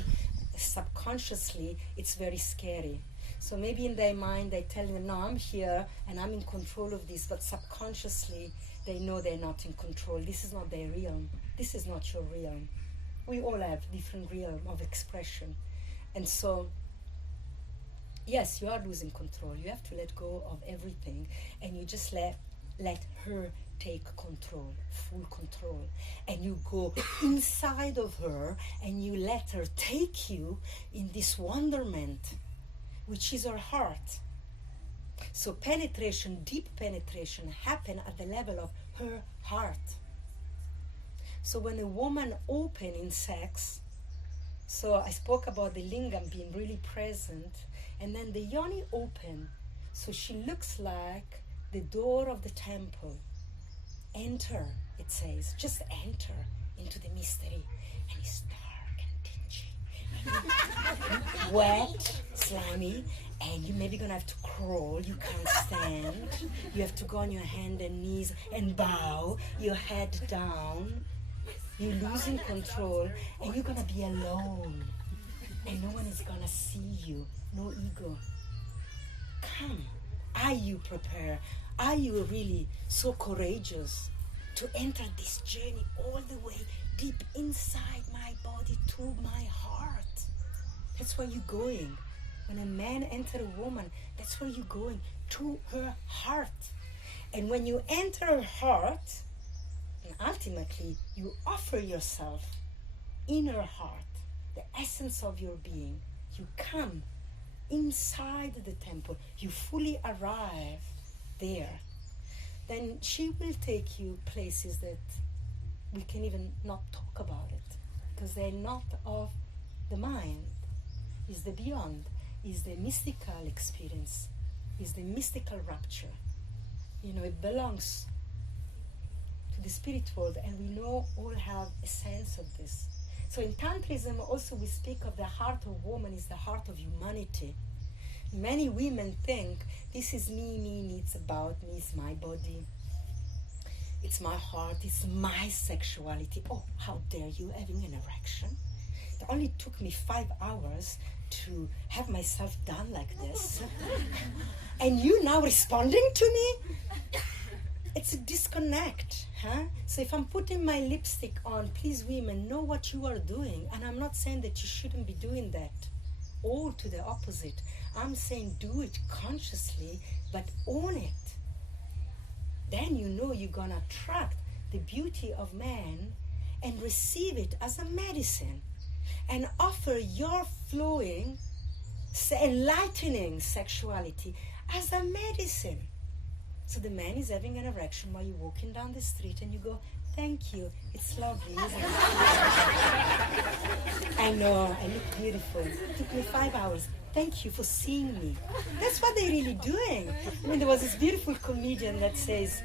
Subconsciously, it's very scary. So maybe in their mind, they're telling them, no, I'm here and I'm in control of this, but subconsciously, they know they're not in control. This is not their realm. This is not your realm. We all have different realm of expression. And so, yes, you are losing control. You have to let go of everything, and you just let her take control, full control. And you go inside of her and you let her take you in this wonderment, which is her heart. So penetration, deep penetration, happen at the level of her heart. So when a woman open in sex, so I spoke about the lingam being really present, and then the yoni open, so she looks like the door of the temple. Enter, it says, just enter into the mystery. And it's dark and dingy, wet, slimy, and you're maybe gonna have to crawl, you can't stand, you have to go on your hand and knees and bow, your head down, you're losing control, and you're gonna be alone, and no one is gonna see you, no ego. Come, are you prepared? Are you really so courageous to enter this journey all the way deep inside my body to my heart? That's where you're going. When a man enters a woman, that's where you're going, to her heart. And when you enter her heart, and ultimately you offer yourself in her heart, the essence of your being, you come inside the temple, you fully arrive there, then she will take you places that we can even not talk about it, because they're not of the mind. It's the beyond, is the mystical experience, is the mystical rapture. You know, it belongs to the spirit world, and we know all have a sense of this. So in Tantrism also we speak of the heart of woman is the heart of humanity. Many women think this is me, it's about me, it's my body, it's my heart, it's my sexuality. Oh, how dare you having an erection? It only took me 5 hours to have myself done like this. And you now responding to me? It's a disconnect, huh? So if I'm putting my lipstick on, please women, know what you are doing. And I'm not saying that you shouldn't be doing that. All to the opposite. I'm saying do it consciously, but own it. Then you know you're gonna attract the beauty of man and receive it as a medicine and offer your flowing, enlightening sexuality as a medicine. So the man is having an erection while you're walking down the street and you go, thank you, it's lovely, isn't it? I know, I look beautiful. It took me 5 hours. Thank you for seeing me. That's what they're really doing. I mean, there was this beautiful comedian that says,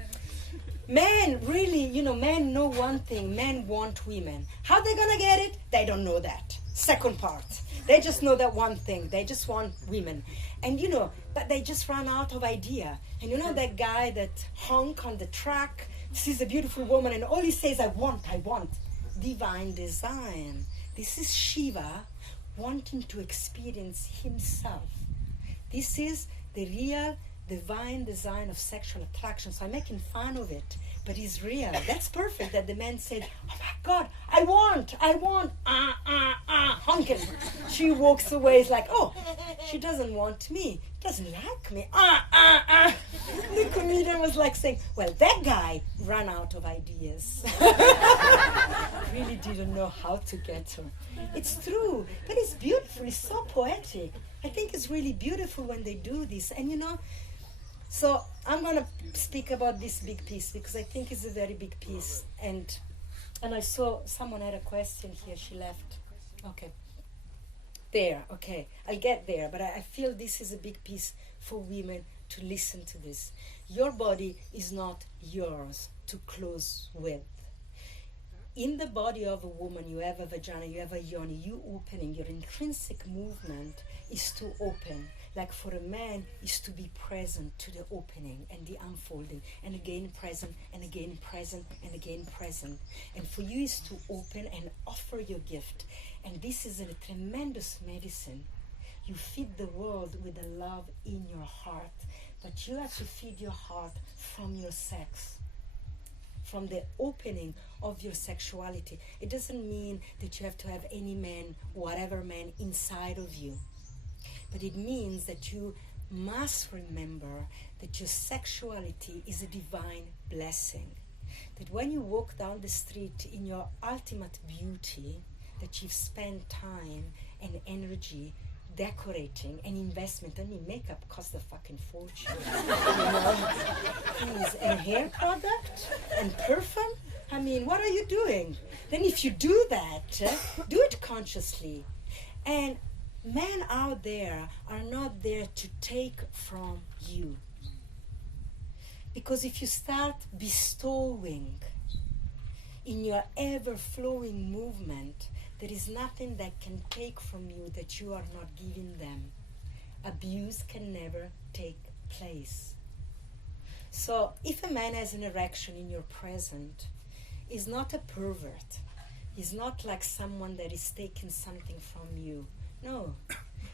men really, men know one thing, men want women. How they gonna get it? They don't know that. Second part. They just know that one thing. They just want women. And but they just run out of idea. And that guy that honk on the track, sees a beautiful woman and all he says, I want. Divine design. This is Shiva wanting to experience himself. This is the real divine design of sexual attraction. So I'm making fun of it, but it's real. That's perfect that the man said, oh my God, I want, honking. She walks away, it's like, oh, she doesn't want me, doesn't like me, The comedian was like saying, well, that guy ran out of ideas. Really didn't know how to get her. It's true, but it's beautiful, it's so poetic. I think it's really beautiful when they do this. And so I'm going to speak about this big piece because I think it's a very big piece. And I saw someone had a question here. She left. Okay. There. Okay. I'll get there. But I feel this is a big piece for women to listen to this. Your body is not yours to close with. In the body of a woman, you have a vagina, you have a yoni, you opening, your intrinsic movement is to open. Like for a man, is to be present to the opening and the unfolding, and again present, and again present, and again present. And for you is to open and offer your gift. And this is a tremendous medicine. You feed the world with the love in your heart, but you have to feed your heart from your sex, from the opening of your sexuality. It doesn't mean that you have to have any man, whatever man, inside of you. But it means that you must remember that your sexuality is a divine blessing. that when you walk down the street in your ultimate beauty, that you've spent time and energy decorating and investment. I mean, makeup costs a fucking fortune. Please, and hair product and perfume. I mean, what are you doing? Then if you do that, do it consciously. And men out there are not there to take from you. Because if you start bestowing in your ever-flowing movement, there is nothing that can take from you that you are not giving them. Abuse can never take place. So if a man has an erection in your present, he's not a pervert. He's not like someone that is taking something from you. No,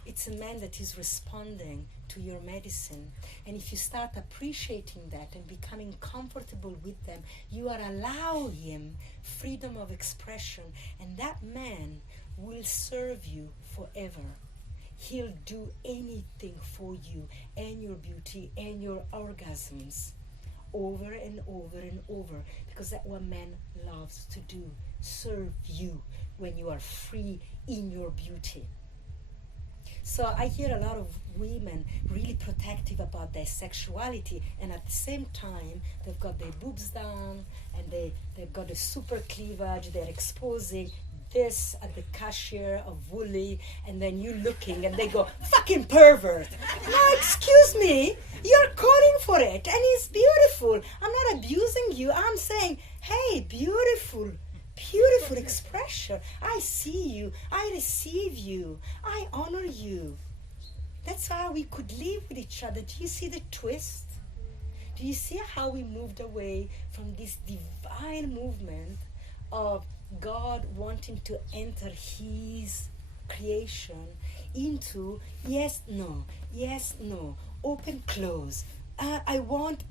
it's a man that is responding to your medicine. And if you start appreciating that and becoming comfortable with them, you are allowing him freedom of expression, and that man will serve you forever. He'll do anything for you and your beauty and your orgasms over and over and over, because that's what man loves to do, serve you when you are free in your beauty. So I hear a lot of women really protective about their sexuality, and at the same time they've got their boobs down and they've got a super cleavage, they're exposing this at the cashier of Woolly, and then you looking and they go, fucking pervert. No, excuse me, you're calling for it and it's beautiful. I'm not abusing you, I'm saying, hey, beautiful expression. I see you, I receive you, I honor you. That's how we could live with each other. Do you see the twist? Do you see how we moved away from this divine movement of God wanting to enter his creation into yes, no, open, close. I want,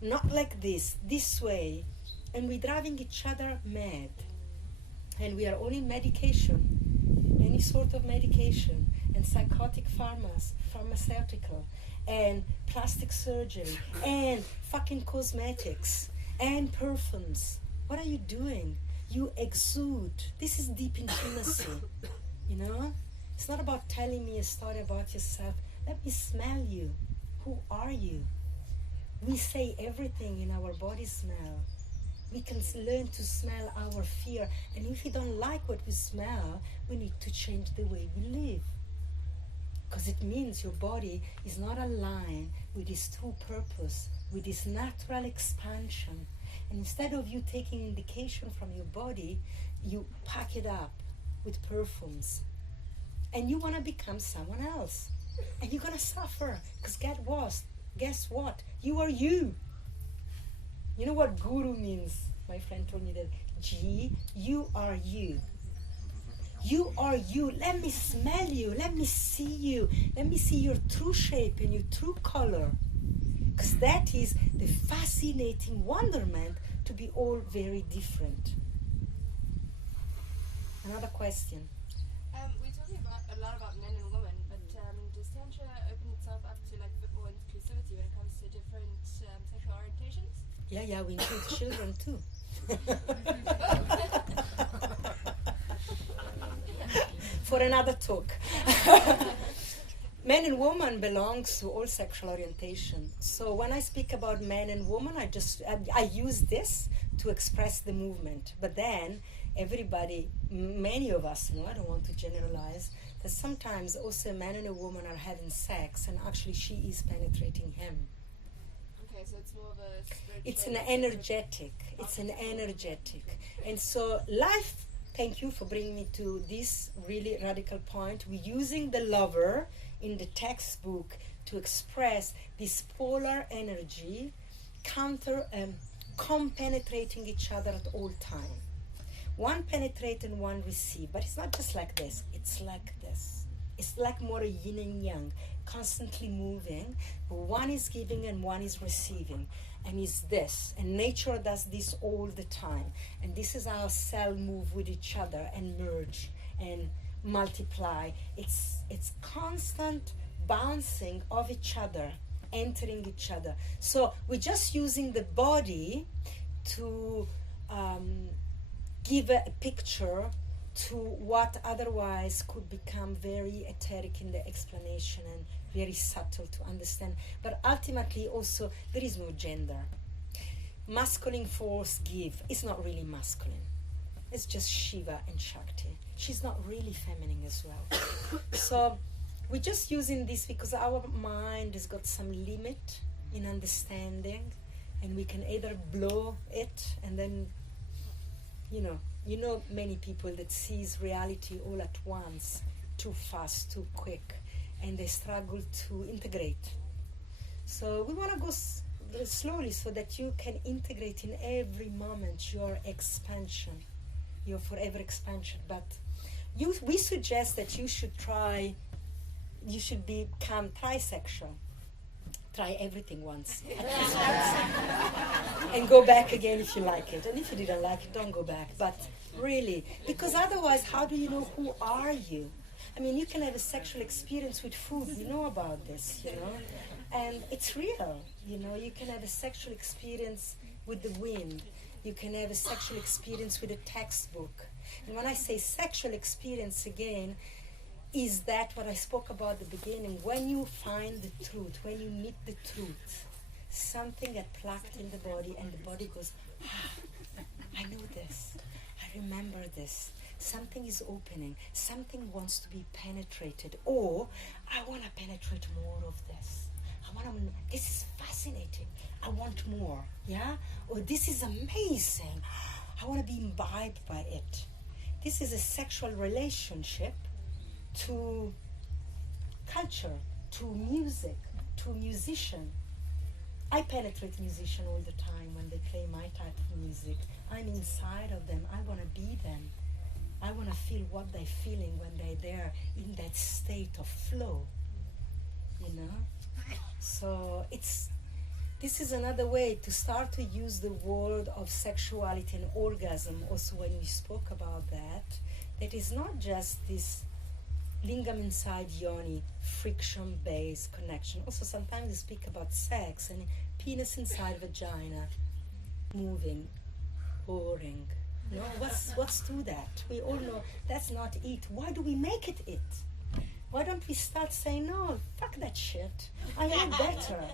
not like this way. And we're driving each other mad. And we are all in medication, any sort of medication, and psychotic pharmaceutical, and plastic surgery, and fucking cosmetics, and perfumes. What are you doing? You exude. This is deep intimacy, you know? It's not about telling me a story about yourself. Let me smell you. Who are you? We say everything in our body smell. We can learn to smell our fear. And if we don't like what we smell, we need to change the way we live. Because it means your body is not aligned with its true purpose, with its natural expansion. And instead of you taking indication from your body, you pack it up with perfumes. And you want to become someone else. And you're going to suffer. Because guess what? You are you. You know what guru means? My friend told me that. G, you are you. You are you. Let me smell you. Let me see you. Let me see your true shape and your true color. Because that is the fascinating wonderment to be all very different. Another question. We're talking a lot about men and women, but does Tantra open itself up to like a bit more inclusivity when it comes to different sexual orientations? Yeah, we include children too. For another talk. Men and women belongs to all sexual orientation. So when I speak about men and women, I use this to express the movement. But then everybody, many of us, I don't want to generalize, that sometimes also a man and a woman are having sex and actually she is penetrating him. Okay, so it's more of a spiritual... It's an energetic. And so life, thank you for bringing me to this really radical point. We're using the lover in the textbook to express this polar energy, compenetrating each other at all time. One penetrate and one receive, but it's not just like this, it's like this. It's like more a yin and yang, constantly moving, but one is giving and one is receiving. And it's this, and nature does this all the time. And this is how cells move with each other and merge and multiply. It's constant bouncing of each other, entering each other. So we're just using the body to give a picture to what otherwise could become very etheric in the explanation and very subtle to understand. But ultimately also there is no gender. Masculine force give is not really masculine. It's just Shiva and Shakti. She's not really feminine as well. So we're just using this because our mind has got some limit in understanding, and we can either blow it and then, you know many people that sees reality all at once, too fast, too quick, and they struggle to integrate. So we want to go slowly so that you can integrate in every moment your expansion, your forever expansion. But we suggest that you should become trisexual. Try everything once, at least once, and go back again if you like it. And if you didn't like it, don't go back. But really, because otherwise, how do you know who are you? I mean, you can have a sexual experience with food. We know about this, and it's real. You can have a sexual experience with the wind. You can have a sexual experience with a textbook. And when I say sexual experience again, is that what I spoke about at the beginning? When you find the truth, when you meet the truth, something gets plucked in the body and the body goes, I know this, I remember this, something is opening, something wants to be penetrated, or I want to penetrate more of this. This is fascinating, I want more, yeah? Or this is amazing, I want to be imbibed by it. This is a sexual relationship to culture, to music, to musician. I penetrate musician all the time when they play my type of music. I'm inside of them. I want to be them. I want to feel what they're feeling when they're there in that state of flow, So this is another way to start to use the word of sexuality and orgasm. Also, when we spoke about that is not just this Lingam inside Yoni, friction-based connection. Also, sometimes we speak about sex and penis inside vagina, moving, boring. What's to that? We all know that's not it. Why do we make it it? Why don't we start saying, no, fuck that shit. I know better.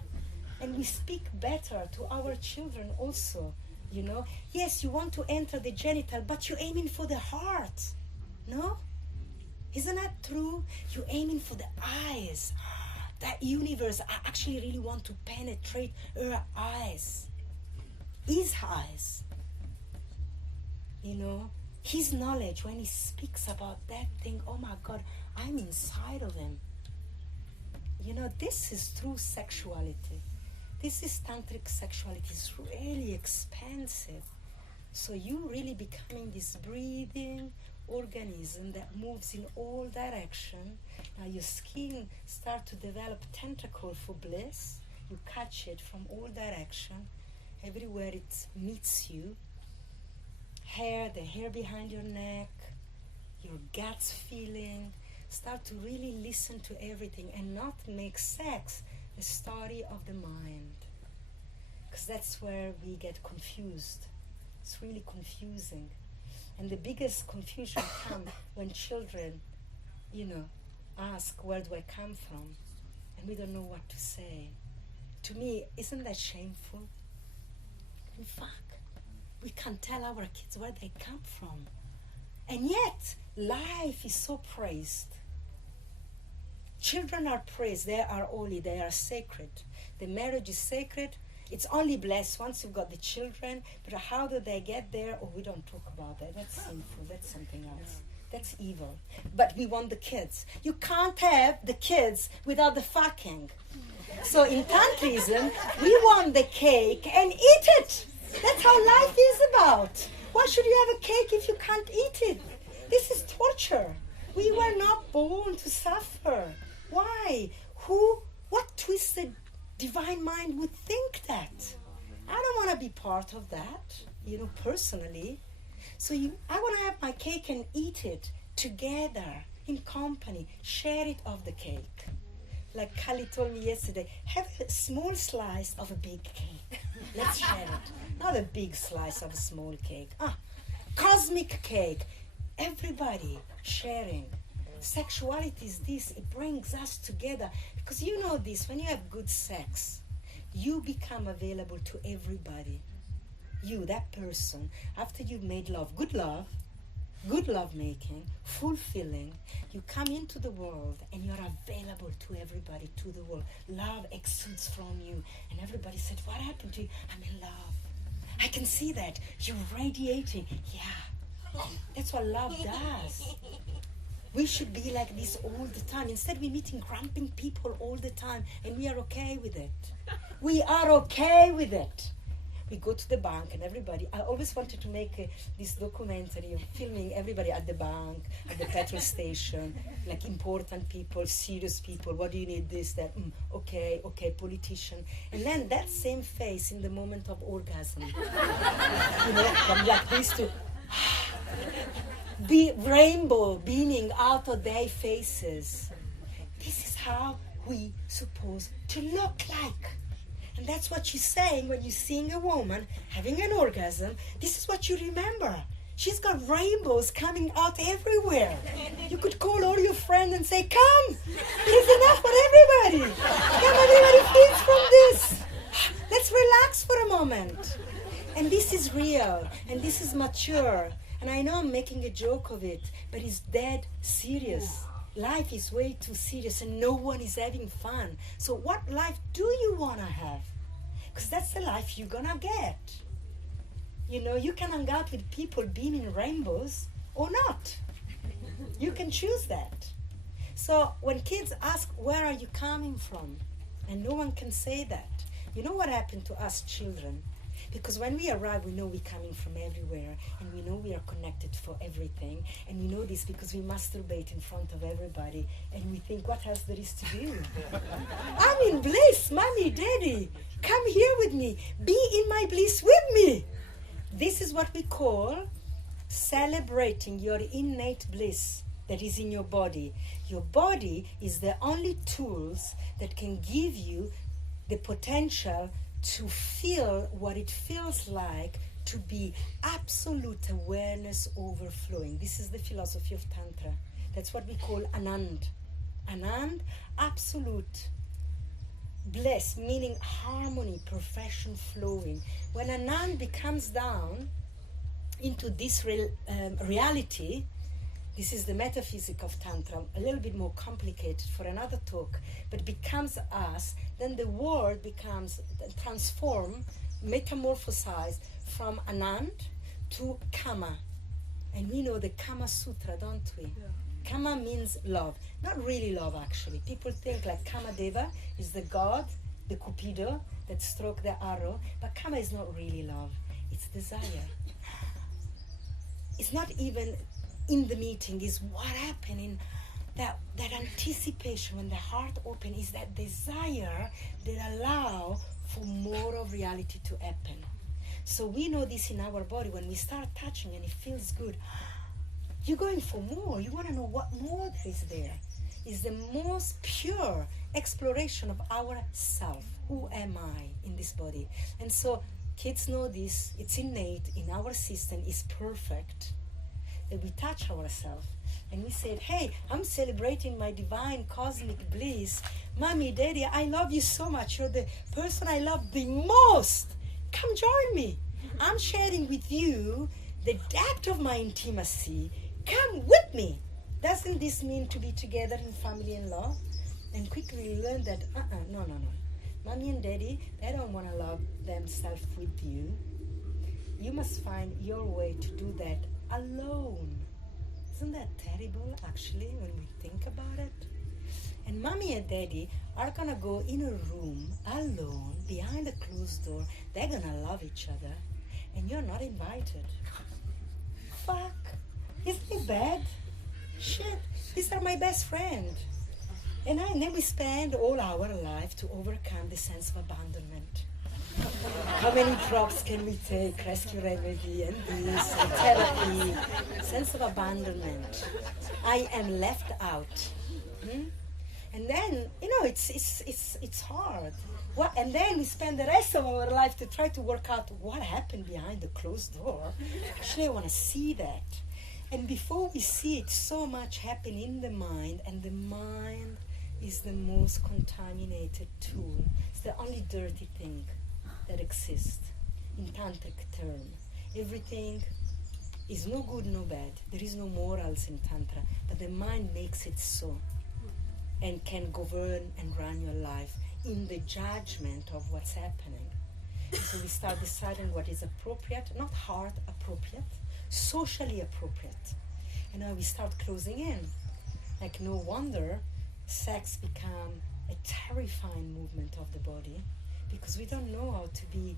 And we speak better to our children also, Yes, you want to enter the genital, but you're aiming for the heart, no? Isn't that true? You're aiming for the eyes. That universe, I actually really want to penetrate her eyes. His eyes. His knowledge, when he speaks about that thing, oh my God, I'm inside of him. This is true sexuality. This is tantric sexuality. It's really expansive. So you really becoming this breathing organism that moves in all direction. Now your skin start to develop tentacle for bliss. You catch it from all direction, everywhere it meets you. The hair behind your neck, your guts feeling. Start to really listen to everything and not make sex a story of the mind, because that's where we get confused. It's really confusing. And the biggest confusion comes when children, ask, where do I come from? And we don't know what to say. To me, isn't that shameful? In fact, we can't tell our kids where they come from. And yet, life is so praised. Children are praised. They are holy. They are sacred. The marriage is sacred. It's only blessed once you've got the children. But how do they get there? Oh, we don't talk about that. That's sinful. That's something else. That's evil. But we want the kids. You can't have the kids without the fucking. So in Tantrism, we want the cake and eat it. That's how life is about. Why should you have a cake if you can't eat it? This is torture. We were not born to suffer. Why? What twisted divine mind would think that? I don't want to be part of that, personally. So I want to have my cake and eat it together, in company. Share it of the cake. like Kali told me yesterday, have a small slice of a big cake. Let's share it. Not a big slice of a small cake. Cosmic cake. Everybody sharing. Sexuality is this. It brings us together. Because you know this, when you have good sex, you become available to everybody. You, that person, after you've made love, good love making, fulfilling, you come into the world and you're available to everybody, to the world. Love exudes from you. And everybody said, what happened to you? I'm in love. I can see that. You're radiating. Yeah. That's what love does. We should be like this all the time. Instead, we're meeting grumpy people all the time, and we are okay with it. We are okay with it. We go to the bank and everybody, I always wanted to make this documentary of filming everybody at the bank, at the petrol station, like important people, serious people, what do you need, this, that, okay, politician. And then that same face in the moment of orgasm, from like this to the rainbow beaming out of their faces. This is how we supposed to look like. And that's what she's saying when you're seeing a woman having an orgasm. This is what you remember. She's got rainbows coming out everywhere. You could call all your friends and say, come, there's enough for everybody. Come, everybody feeds from this. Let's relax for a moment. And this is real, and this is mature. And I know I'm making a joke of it, but it's dead serious. Life is way too serious and no one is having fun. So what life do you want to have? Because that's the life you're going to get. You know, you can hang out with people beaming rainbows or not. You can choose that. So when kids ask, where are you coming from? And no one can say that. You know what happened to us children? Because when we arrive, we know we're coming from everywhere, and we know we are connected for everything, and we know this because we masturbate in front of everybody, and we think, what else there is to do? I'm in bliss, mommy, daddy, come here with me, be in my bliss with me. This is what we call celebrating your innate bliss that is in your body. Your body is the only tools that can give you the potential to feel what it feels like to be absolute awareness overflowing. This is the philosophy of Tantra. That's what we call Anand. Anand, absolute bliss, meaning harmony, perfection flowing. When Anand comes down into this reality, this is the metaphysics of Tantra, a little bit more complicated for another talk, but becomes us, then the world becomes transformed, metamorphosized from Anand to Kama. And we know the Kama Sutra, don't we? Yeah. Kama means love. Not really love, actually. People think like Kama Deva is the god, the Cupido that stroked the arrow, but Kama is not really love. It's desire. It's not even in the meeting, is what happened in that anticipation when the heart opens, is that desire that allow for more of reality to happen. So we know this in our body. When we start touching and it feels good, you're going for more. You want to know what more there is there. It's the most pure exploration of our self. Who am I in this body? And so kids know this. It's innate in our system. It's perfect. That we touch ourselves and we say, hey, I'm celebrating my divine cosmic bliss. Mommy, daddy, I love you so much. You're the person I love the most. Come join me. I'm sharing with you the depth of my intimacy. Come with me. Doesn't this mean to be together in family and love? And quickly we learn that, no. Mommy and daddy, they don't want to love themselves with you. You must find your way to do that alone. Isn't that terrible, actually, when we think about it? And mommy and daddy are gonna go in a room alone, behind a closed door. They're gonna love each other, and you're not invited. Fuck. Isn't it bad? Shit. These are my best friend. And then we spend all our life to overcome the sense of abandonment. How many drops can we take? Rescue remedy and this, and therapy. Sense of abandonment. I am left out. And then, it's hard. And then we spend the rest of our life to try to work out what happened behind the closed door. Actually, I want to see that. And before we see it, so much happen in the mind, and the mind is the most contaminated tool. It's the only dirty thing that exists in tantric term. Everything is no good, no bad. There is no morals in tantra, but the mind makes it so, and can govern and run your life in the judgment of what's happening. So we start deciding what is appropriate, not hard, appropriate, socially appropriate. And now we start closing in. Like, no wonder sex become a terrifying movement of the body, because we don't know how to be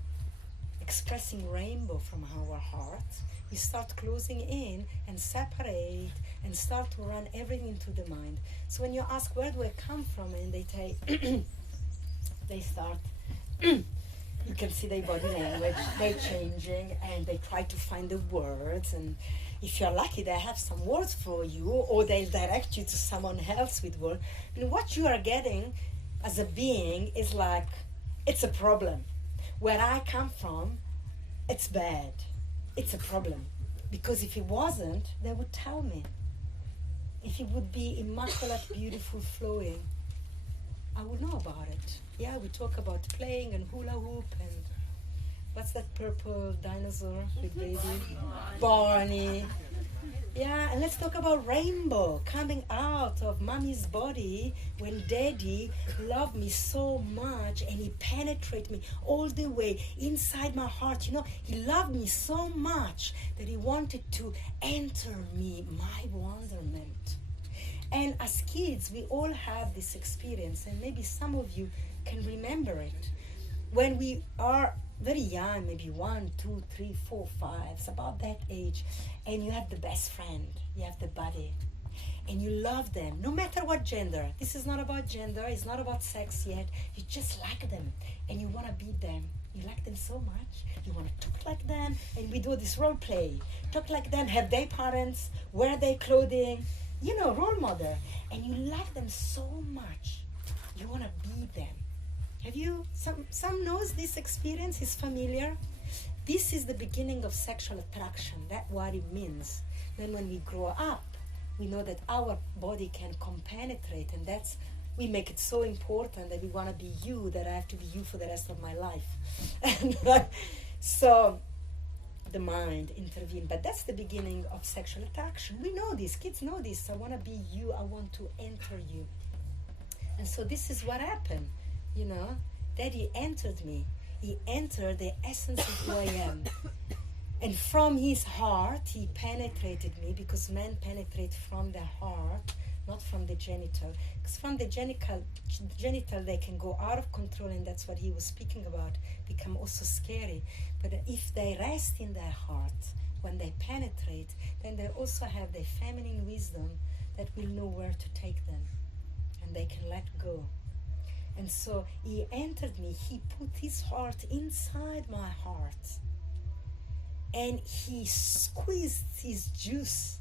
expressing rainbow from our heart. We start closing in and separate and start to run everything into the mind. So when you ask, where do I come from, and they say, they start, you can see their body language, they're changing, and they try to find the words, and if you're lucky, they have some words for you, or they'll direct you to someone else with words. And what you are getting as a being is like, it's a problem. Where I come from, it's bad. It's a problem. Because if it wasn't, they would tell me. If it would be immaculate, beautiful, flowing, I would know about it. Yeah, we talk about playing and hula hoop and what's that purple dinosaur with baby? Barney. Yeah, and let's talk about rainbow coming out of mommy's body when daddy loved me so much and he penetrated me all the way inside my heart. He loved me so much that he wanted to enter me, my wonderment. And as kids, we all have this experience, and maybe some of you can remember it. When we are very young, maybe 1, 2, 3, 4, 5, it's about that age, and you have the best friend, you have the buddy, and you love them, no matter what gender. This is not about gender, it's not about sex yet. You just like them, and you want to be them. You like them so much, you want to talk like them, and we do this role play. Talk like them, have their parents, wear their clothing, role model, and you like them so much, you want to be them. Have you, some knows this experience is familiar? This is the beginning of sexual attraction. That's what it means. Then when we grow up, we know that our body can compenetrate, and we make it so important that we want to be you, that I have to be you for the rest of my life. And so the mind intervenes. But that's the beginning of sexual attraction. We know this. Kids know this. I want to be you. I want to enter you. And so this is what happened. Daddy entered me. He entered the essence of who I am. And from his heart, he penetrated me, because men penetrate from the heart, not from the genital. Because from the genital, they can go out of control, and that's what he was speaking about, become also scary. But if they rest in their heart, when they penetrate, then they also have the feminine wisdom that will know where to take them, and they can let go. And so he entered me, he put his heart inside my heart, and he squeezed his juice,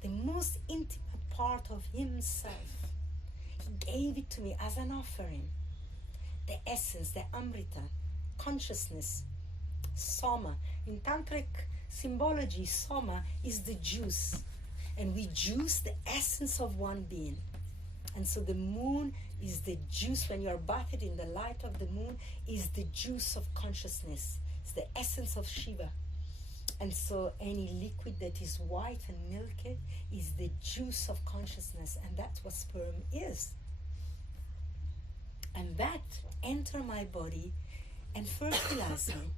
the most intimate part of himself. He gave it to me as an offering. The essence, the amrita, consciousness, soma. In tantric symbology, soma is the juice, and we juice the essence of one being. And so the moon is the juice. When you are bathed in the light of the moon, is the juice of consciousness. It's the essence of Shiva. And so any liquid that is white and milky is the juice of consciousness, and that's what sperm is. And that entered my body and fertilized me.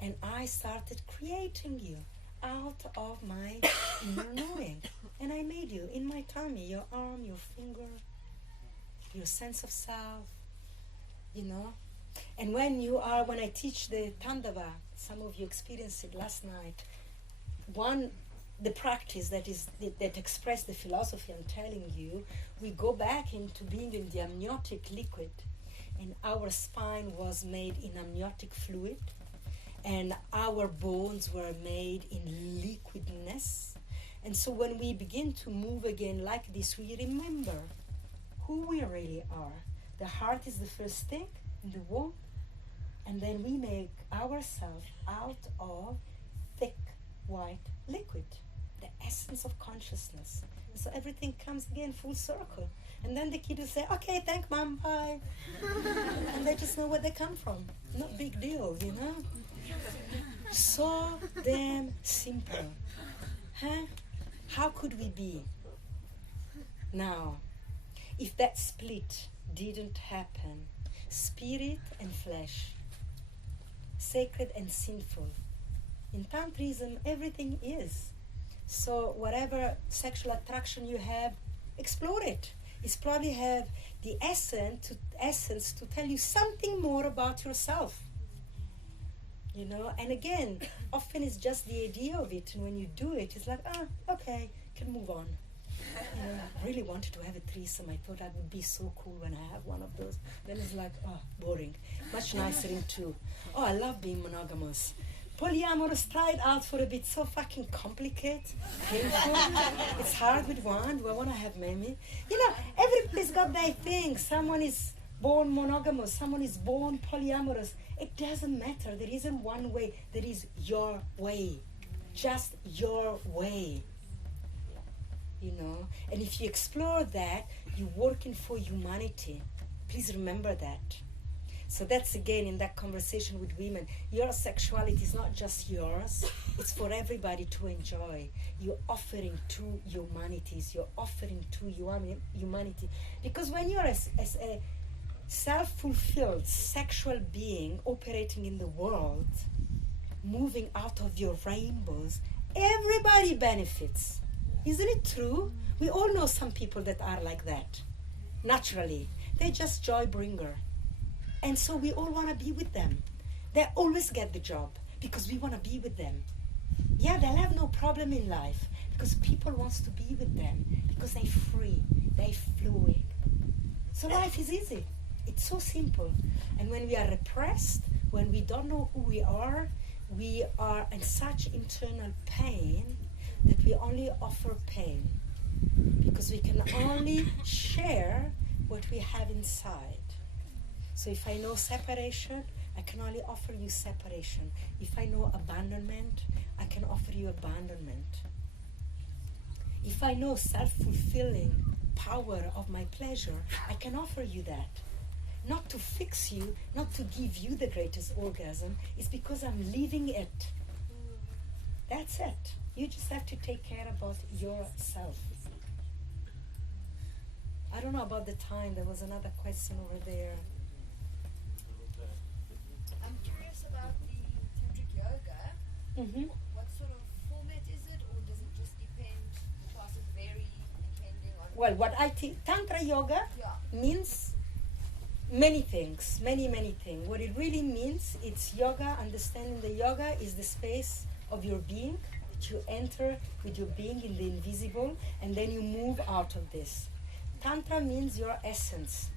And I started creating you out of my inner knowing. And I made you in my tummy, your arm, your finger, your sense of self, And when I teach the Tandava, some of you experienced it last night, the practice that expressed the philosophy I'm telling you, we go back into being in the amniotic liquid, and our spine was made in amniotic fluid, and our bones were made in liquidness. And so when we begin to move again like this, we remember who we really are. The heart is the first thing in the womb, and then we make ourselves out of thick white liquid, the essence of consciousness. So everything comes again full circle. And then the kid will say, okay, thank mom, bye. And they just know where they come from. Not big deal, you know? So damn simple. Huh? How could we be? Now, if that split didn't happen, spirit and flesh, sacred and sinful, in Tantrism, everything is. So whatever sexual attraction you have, explore it. It's probably have the essence to tell you something more about yourself. You know, and again, often it's just the idea of it, and when you do it, it's like, okay, can move on. You know, I really wanted to have a threesome. I thought that would be so cool when I have one of those. Then it's like, boring. Much nicer in two. Oh, I love being monogamous. Polyamorous, try it out for a bit. So fucking complicated, painful. It's hard with one. Do I want to have many? You know, everybody's got their thing. Someone is born monogamous. Someone is born polyamorous. It doesn't matter. There isn't one way. There is your way. Just your way. You know? And if you explore that, you're working for humanity. Please remember that. So that's again in that conversation with women. Your sexuality is not just yours. It's for everybody to enjoy. You're offering to humanities. You're offering to humanity. Because when you're as a self-fulfilled sexual being operating in the world, moving out of your rainbows, everybody benefits. Isn't it true? We all know some people that are like that. Naturally. They're just joy bringer. And so we all want to be with them. They always get the job because we want to be with them. Yeah, they'll have no problem in life because people want to be with them because they're free, they're fluid. So life is easy. It's so simple. And when we are repressed, when we don't know who we are in such internal pain that we only offer pain because we can only share what we have inside. So if I know separation, I can only offer you separation. If I know abandonment, I can offer you abandonment. If I know self-fulfilling power of my pleasure, I can offer you that. Not to fix you, not to give you the greatest orgasm, it's because I'm living it. That's it. You just have to take care about yourself. I don't know about the time. There was another question over there. I'm curious about the Tantric yoga. Mm-hmm. What sort of format is it, or does it just depend? The classes vary depending on. Well, what I think Tantra yoga means many things, many things. What it really means, it's yoga. Understanding the yoga is the space of your being that you enter with your being in the invisible, and then you move out of this. Tantra means your essence.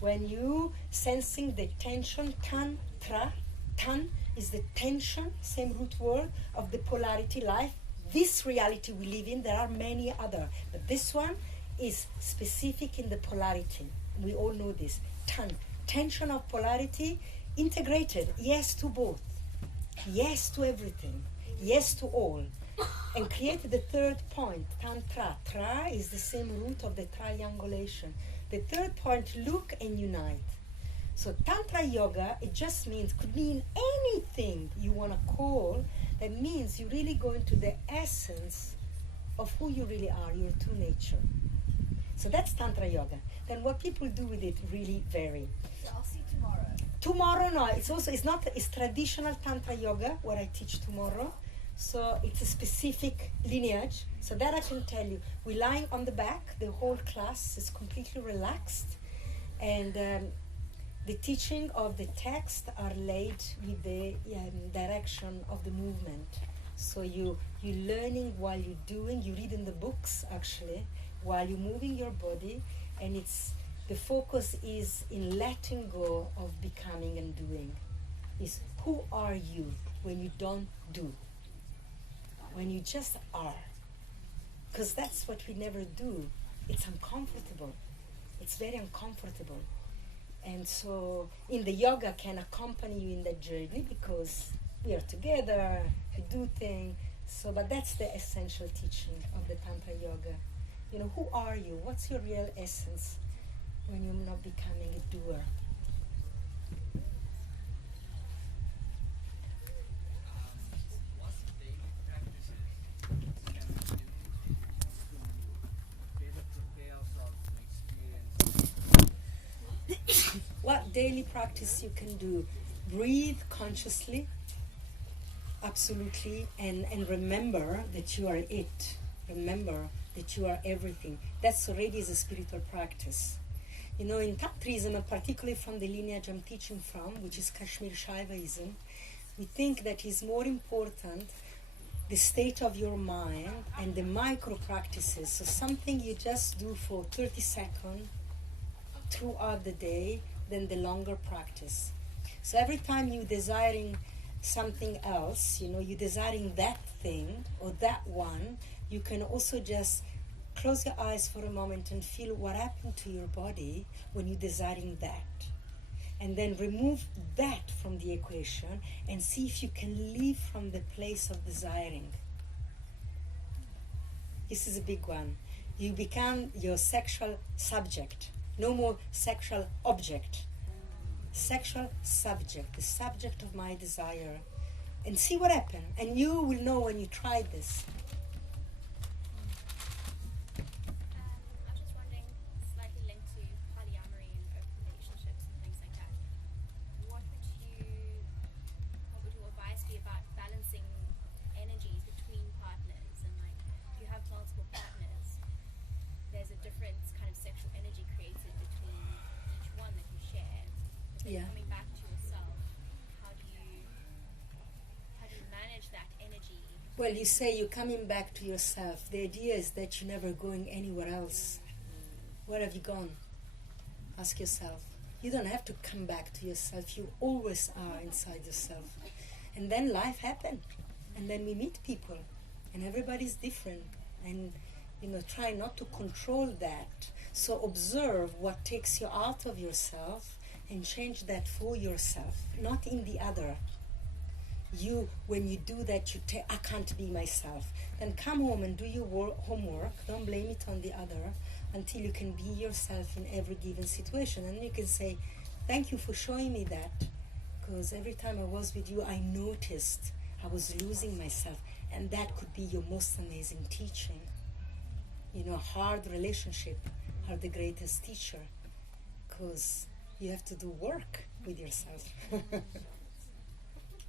When you sensing the tension, tantra, tan is the tension, same root word of the polarity life. This reality we live in, there are many other, but this one is specific in the polarity. We all know this. Tan, tension of polarity, integrated, yes to both, yes to everything, yes to all. And created the third point, tantra. Tra is the same root of the triangulation. The third point, look and unite. So Tantra yoga, it just means, could mean anything you want to call. That means you really go into the essence of who you really are, your true nature. So that's Tantra yoga. Then what people do with it really vary. So I'll see tomorrow. Tomorrow, no, it's traditional Tantra yoga, what I teach tomorrow. So it's a specific lineage. So that I can tell you. We're lying on the back. The whole class is completely relaxed. And the teaching of the text are laid with the direction of the movement. So you're learning while you're doing. You're reading the books, actually, while you're moving your body. And the focus is in letting go of becoming and doing. Is who are you when you don't do? When you just are. Because that's what we never do. It's uncomfortable. It's very uncomfortable. And so in the yoga can accompany you in that journey because we are together, we do things. So, but that's the essential teaching of the Tantra yoga. You know, who are you? What's your real essence when you're not becoming a doer? What daily practices can we do to better prepare ourselves to experience? What daily practice you can do? Breathe consciously, absolutely, and remember that you are it. Remember that you are everything. That's already is a spiritual practice. You know, in Tantrism, and particularly from the lineage I'm teaching from, which is Kashmir Shaivaism, we think that is more important the state of your mind and the micro practices. So something you just do for 30 seconds throughout the day than the longer practice. So every time you're desiring something else, you know, you're desiring that thing or that one, you can also just close your eyes for a moment and feel what happened to your body when you're desiring that. And then remove that from the equation and see if you can live from the place of desiring. This is a big one. You become your sexual subject. No more sexual object. Sexual subject, the subject of my desire. And see what happens. And you will know when you try this. I'm just wondering, slightly linked to polyamory and open relationships and things like that. What would your advice be about balancing energies between partners? And like, if you have multiple partners, there's a different kind of sexual energy created between each one that you share. But then Yeah. coming back to yourself, how do you manage that energy? Well, you say you're coming back to yourself. The idea is that you're never going anywhere else. Where have you gone? Ask yourself. You don't have to come back to yourself. You always are inside yourself. And then life happens. And then we meet people. And everybody's different. And, you know, try not to control that. So observe what takes you out of yourself and change that for yourself, not in the other. You, when you do that, you I can't be myself. Then come home and do your homework. Don't blame it on the other until you can be yourself in every given situation. And you can say, thank you for showing me that. Because every time I was with you, I noticed I was losing myself. And that could be your most amazing teaching. You know, hard relationship are the greatest teacher. Because you have to do work with yourself.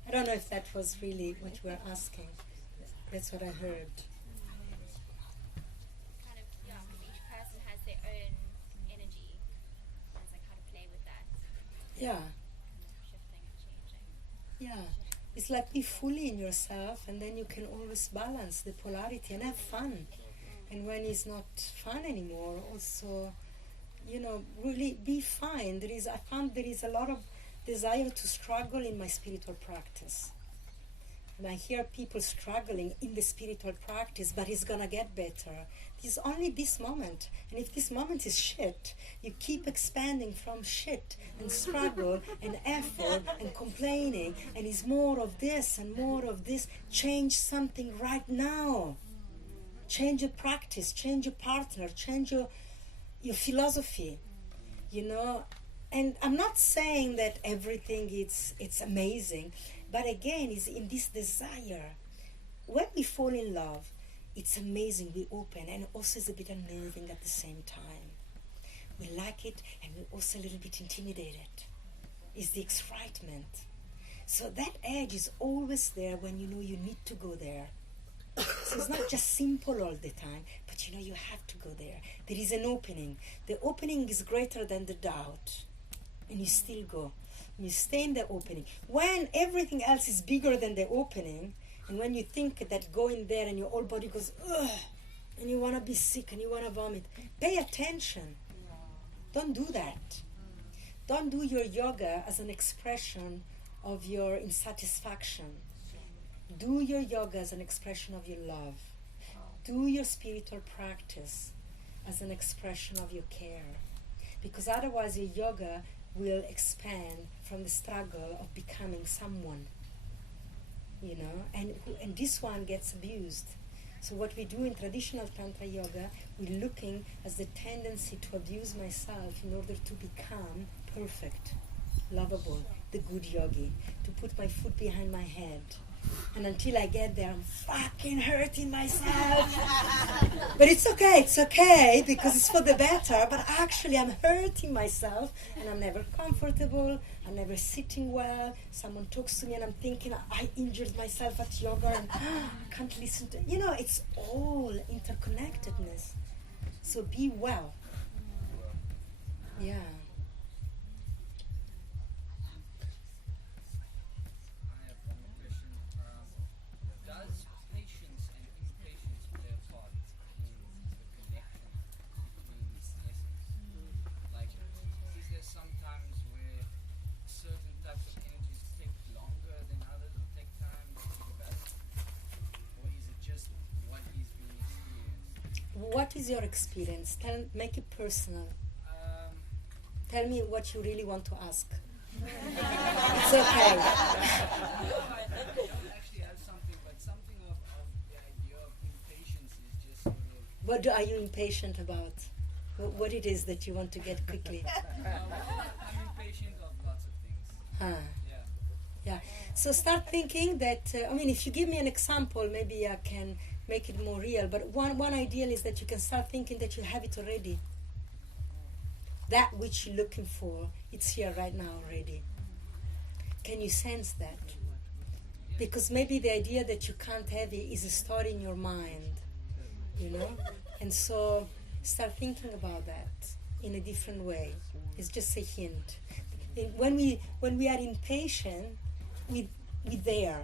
I don't know if that was really what you were asking. That's what I heard. Kind of, yeah, each person has their own energy. It's like how to play with that, Yeah, shifting and changing. yeah. It's like be fully in yourself and then you can always balance the polarity and have fun. And when it's not fun anymore, also, you know, really be fine. I found there is a lot of desire to struggle in my spiritual practice. And I hear people struggling in the spiritual practice, but it's gonna get better. There's only this moment. And if this moment is shit, you keep expanding from shit and struggle and effort and complaining, and it's more of this and more of this. Change something right now. Change your practice, change your partner, change your philosophy, you know. And I'm not saying that everything it's amazing, but again, it's in this desire. When we fall in love, it's amazing, we open, and also it's a bit unnerving at the same time. We like it, and we're also a little bit intimidated. It's the excitement. So that edge is always there when you know you need to go there. So it's not just simple all the time, but you know you have to go there. There is an opening. The opening is greater than the doubt. And you still go. You stay in the opening. When everything else is bigger than the opening, and when you think that going there and your whole body goes, ugh, and you want to be sick and you want to vomit, pay attention. Don't do that. Don't do your yoga as an expression of your insatisfaction. Do your yoga as an expression of your love. Do your spiritual practice as an expression of your care. because otherwise your yoga will expand from the struggle of becoming someone, you know, and this one gets abused. So what we do in traditional Tantra yoga, we're looking as the tendency to abuse myself in order to become perfect, lovable, the good yogi, to put my foot behind my head. And until I get there, I'm fucking hurting myself. But it's okay, because it's for the better. But actually, I'm hurting myself, and I'm never comfortable. I'm never sitting well. Someone talks to me, and I'm thinking, I injured myself at yoga, and I can't listen to. You know, it's all interconnectedness. So be well. Yeah. I have one more question. Does patience and impatience play a part in the connection between essence? Like, is there some times where certain types of energies take longer than others, or take time to develop? Or is it just what is being experienced? What is your experience? Make it personal. Tell me what you really want to ask. It's okay. No, I don't actually have something, but something of the idea of impatience is just sort of. What are you impatient about? What it is that you want to get quickly? I'm impatient of lots of things. Huh. Yeah. Yeah. So start thinking that, if you give me an example, maybe I can make it more real. But one ideal is that you can start thinking that you have it already. That which you're looking for, it's here right now already. Can you sense that? Because maybe the idea that you can't have it is a story in your mind, you know? And so start thinking about that in a different way. It's just a hint. When we are impatient, we're there.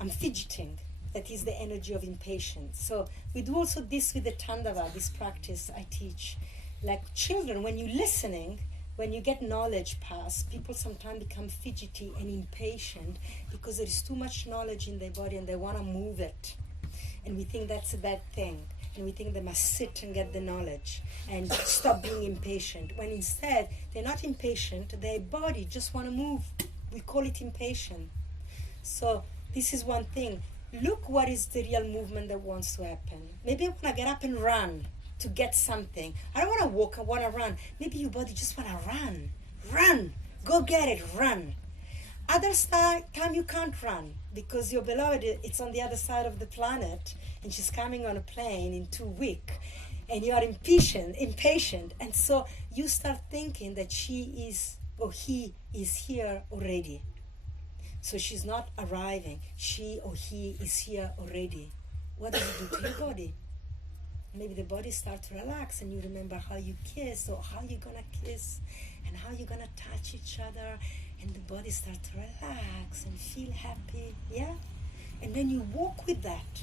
I'm fidgeting. That is the energy of impatience. So we do also this with the Tandava, this practice I teach. Like children, when you're listening, when you get knowledge passed, people sometimes become fidgety and impatient because there is too much knowledge in their body and they want to move it. And we think that's a bad thing. And we think they must sit and get the knowledge and stop being impatient. When instead, they're not impatient, their body just want to move. We call it impatient. So this is one thing. Look what is the real movement that wants to happen. Maybe I want to get up and run to get something. I don't want to walk, I want to run. Maybe your body just want to run. Run. Go get it. Run. Other time you can't run because your beloved, it's on the other side of the planet and she's coming on a plane in 2 weeks and you are impatient. And so you start thinking that she is or he is here already. So she's not arriving. She or he is here already. What does it do to your body? Maybe the body starts to relax and you remember how you kiss or how you're going to kiss and how you're going to touch each other and the body starts to relax and feel happy, yeah? And then you walk with that.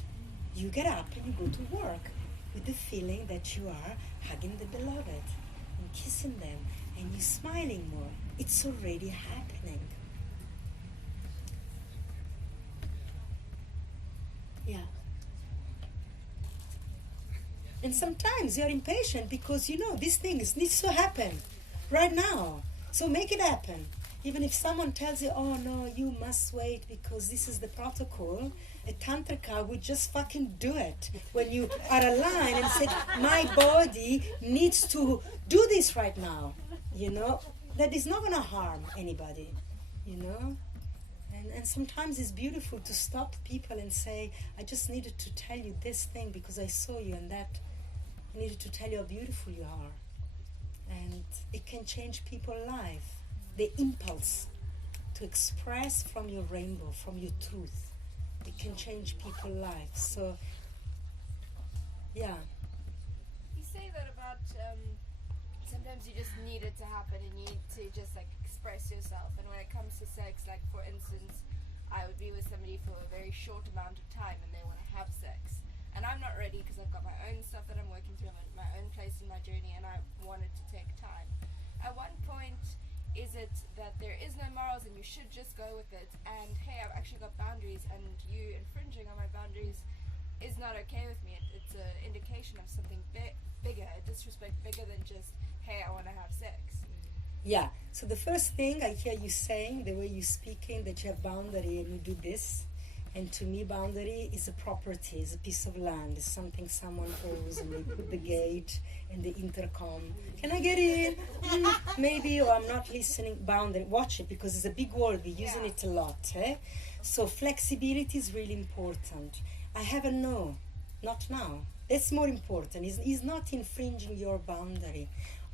You get up and you go to work with the feeling that you are hugging the beloved and kissing them and you're smiling more. It's already happening. Yeah. And sometimes you're impatient because this thing needs to happen right now. So make it happen. Even if someone tells you, oh no, you must wait because this is the protocol, a tantrika would just fucking do it. When you are aligned and say, my body needs to do this right now, that is not going to harm anybody, And sometimes it's beautiful to stop people and say, I just needed to tell you this thing because I saw you and that. I needed to tell you how beautiful you are. And it can change people's life. The impulse to express from your rainbow, from your truth, it can change people's lives. So, yeah. You say that about sometimes you just need it to happen and you need to just express yourself. And when it comes to sex, like for instance, I would be with somebody for a very short amount of time and they want to have sex. And I'm not ready because I've got my own stuff that I'm working through, I'm at my own place in my journey, and I want it to take time. At one point, is it that there is no morals and you should just go with it, and hey, I've actually got boundaries and you infringing on my boundaries is not okay with me? It's an indication of something bigger, a disrespect bigger than just, hey, I want to have sex. Yeah. So the first thing I hear you saying, the way you're speaking, that you have boundary and you do this. And to me, boundary is a property, is a piece of land, is something someone owns, and they put the gate and the intercom. Can I get in? Maybe, or I'm not listening. Boundary, watch it, because it's a big word. We're using it a lot. So flexibility is really important. I have a no, not now. That's more important. It's not infringing your boundary,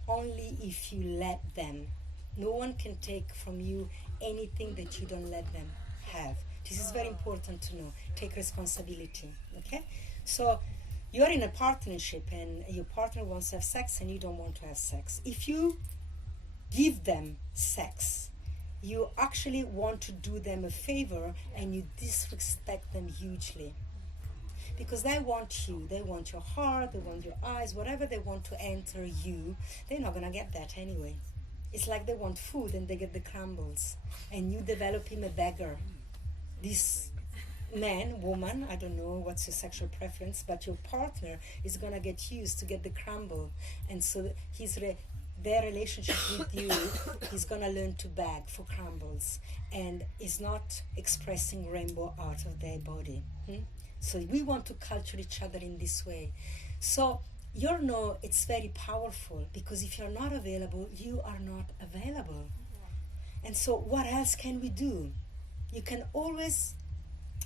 only if you let them. No one can take from you anything that you don't let them have. This is very important to know. Take responsibility, okay? So you're in a partnership and your partner wants to have sex and you don't want to have sex. If you give them sex, you actually want to do them a favor and you disrespect them hugely. Because they want you, they want your heart, they want your eyes, whatever they want to enter you, they're not going to get that anyway. It's like they want food and they get the crumbles and you develop him a beggar. This man, woman, I don't know what's your sexual preference, but your partner is going to get used to get the crumble. And so their relationship with you, he's going to learn to beg for crumbles and is not expressing rainbow out of their body. So we want to culture each other in this way. So your no, it's very powerful, because if you're not available, you are not available. And so what else can we do? You can always,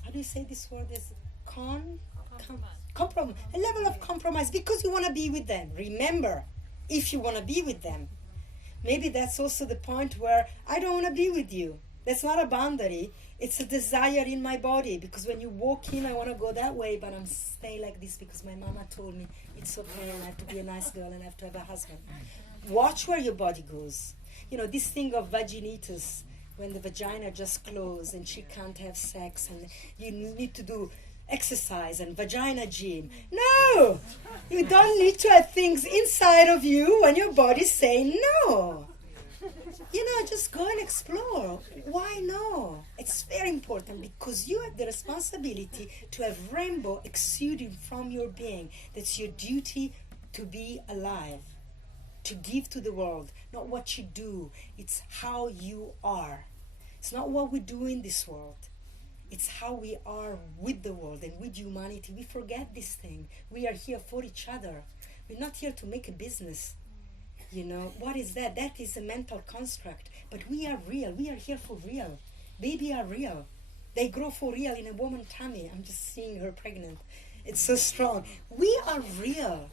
how do you say this word? Is compromise. A level of compromise, because you want to be with them. Remember, if you want to be with them, maybe that's also the point where I don't want to be with you. That's not a boundary. It's a desire in my body, because when you walk in, I want to go that way, but I'm staying like this because my mama told me it's okay and I have to be a nice girl and I have to have a husband. Watch where your body goes. You know, this thing of vaginitis, when the vagina just closed and she can't have sex and you need to do exercise and vagina gym. No! You don't need to have things inside of you when your body's saying no. You know, just go and explore. Why no? It's very important, because you have the responsibility to have rainbow exuding from your being. That's your duty, to be alive, to give to the world. Not what you do, it's how you are. It's not what we do in this world. It's how we are with the world and with humanity. We forget this thing. We are here for each other. We're not here to make a business. You know, what is that? That is a mental construct. But we are real. We are here for real. Babies are real. They grow for real in a woman's tummy. I'm just seeing her pregnant. It's so strong. We are real.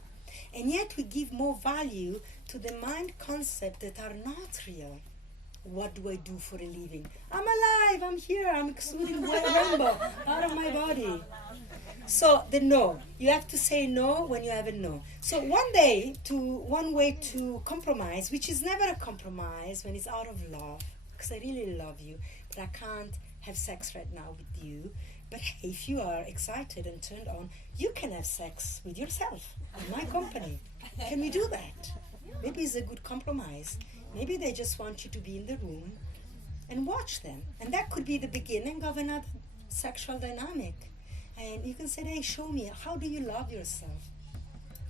And yet we give more value to the mind concepts that are not real. What do I do for a living? I'm alive. I'm here. I'm exuding rainbow out of my body. So the no. You have to say no when you have a no. So one way to compromise, which is never a compromise when it's out of love, because I really love you, but I can't have sex right now with you. But hey, if you are excited and turned on, you can have sex with yourself in my company. Can we do that? Maybe it's a good compromise. Maybe they just want you to be in the room and watch them. And that could be the beginning of another sexual dynamic. And you can say, hey, show me, how do you love yourself?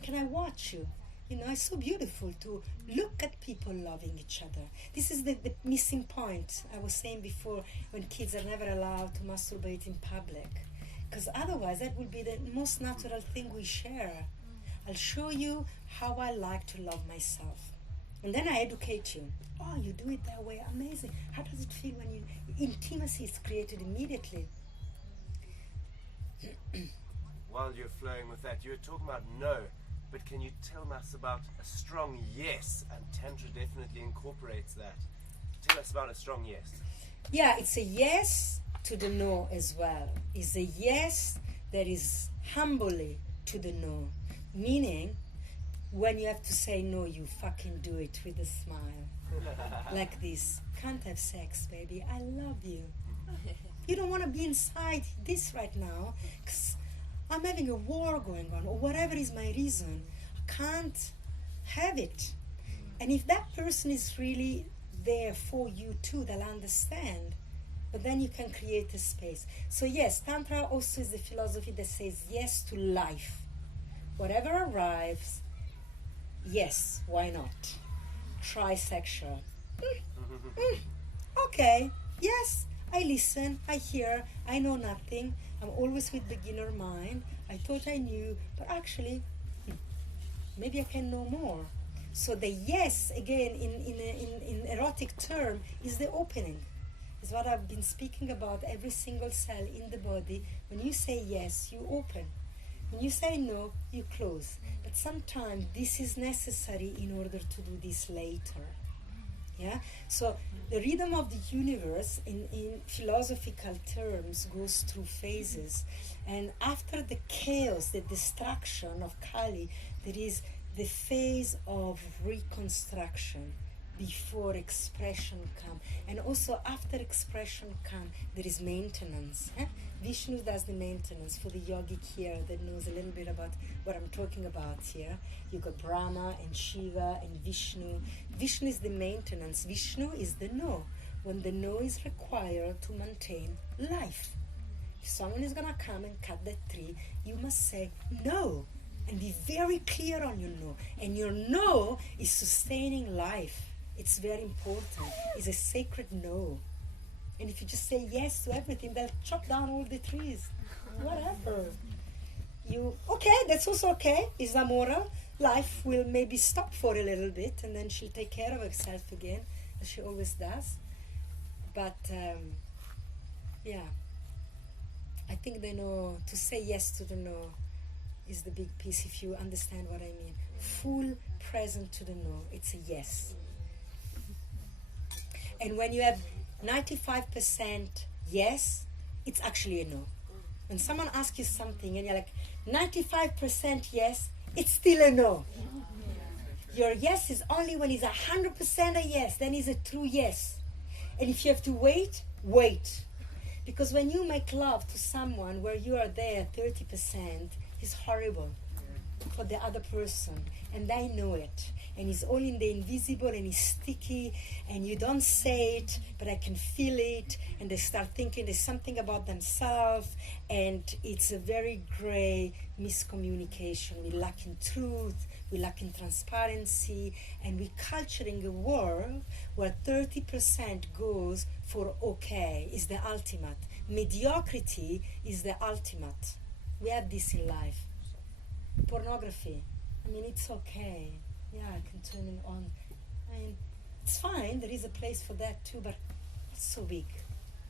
Can I watch you? You know, it's so beautiful to look at people loving each other. This is the missing point I was saying before, when kids are never allowed to masturbate in public. Because otherwise, that would be the most natural thing we share. I'll show you how I like to love myself. And then I educate you. Oh, you do it that way. Amazing. How does it feel when intimacy is created immediately? While you're flowing with that, you were talking about no, but can you tell us about a strong yes? And Tantra definitely incorporates that. Tell us about a strong yes. Yeah, it's a yes to the no as well. It's a yes that is humbly to the no. Meaning, when you have to say no, you fucking do it with a smile. Like this. Can't have sex, baby. I love you. You don't want to be inside this right now because I'm having a war going on, or whatever is my reason. I can't have it. And if that person is really there for you too, they'll understand. But then you can create a space. So yes, Tantra also is the philosophy that says yes to life. Whatever arrives, yes, why not? Trisexual. Okay, yes, I listen, I hear, I know nothing. I'm always with beginner mind. I thought I knew, but actually, maybe I can know more. So the yes, again, in erotic term, is the opening. Is what I've been speaking about. Every single cell in the body. When you say yes, you open. When you say no, you close. But sometimes this is necessary in order to do this later. Yeah. So the rhythm of the universe, in philosophical terms, goes through phases, and after the chaos, the destruction of Kali, there is the phase of reconstruction before expression come, and also after expression come, there is maintenance. Vishnu does the maintenance for the yogic here that knows a little bit about what I'm talking about here. You got Brahma and Shiva and Vishnu. Vishnu is the maintenance. Vishnu is the no. When the no is required to maintain life. If someone is gonna come and cut that tree, you must say no. And be very clear on your no. And your no is sustaining life. It's very important. It's a sacred no. And if you just say yes to everything, they'll chop down all the trees. Whatever. Okay, that's also okay. It's amoral. Life will maybe stop for a little bit, and then she'll take care of herself again, as she always does. But, yeah. I think the no, to say yes to the no, is the big piece, if you understand what I mean. Full present to the no. It's a yes. And when you have 95% yes, it's actually a no. When someone asks you something and you're like, 95% yes, it's still a no. Your yes is only when it's 100% a yes, then it's a true yes. And if you have to wait, wait. Because when you make love to someone where you are there 30%, it's horrible for the other person. And they know it. And it's all in the invisible, and it's sticky, and you don't say it, but I can feel it, and they start thinking there's something about themselves, and it's a very gray miscommunication. We lack in truth, we lack in transparency, and we're culturing a world where 30% goes for okay, is the ultimate. Mediocrity is the ultimate. We have this in life. Pornography, I mean, it's okay. Yeah, I can turn it on. I mean, it's fine. There is a place for that too, but it's so big.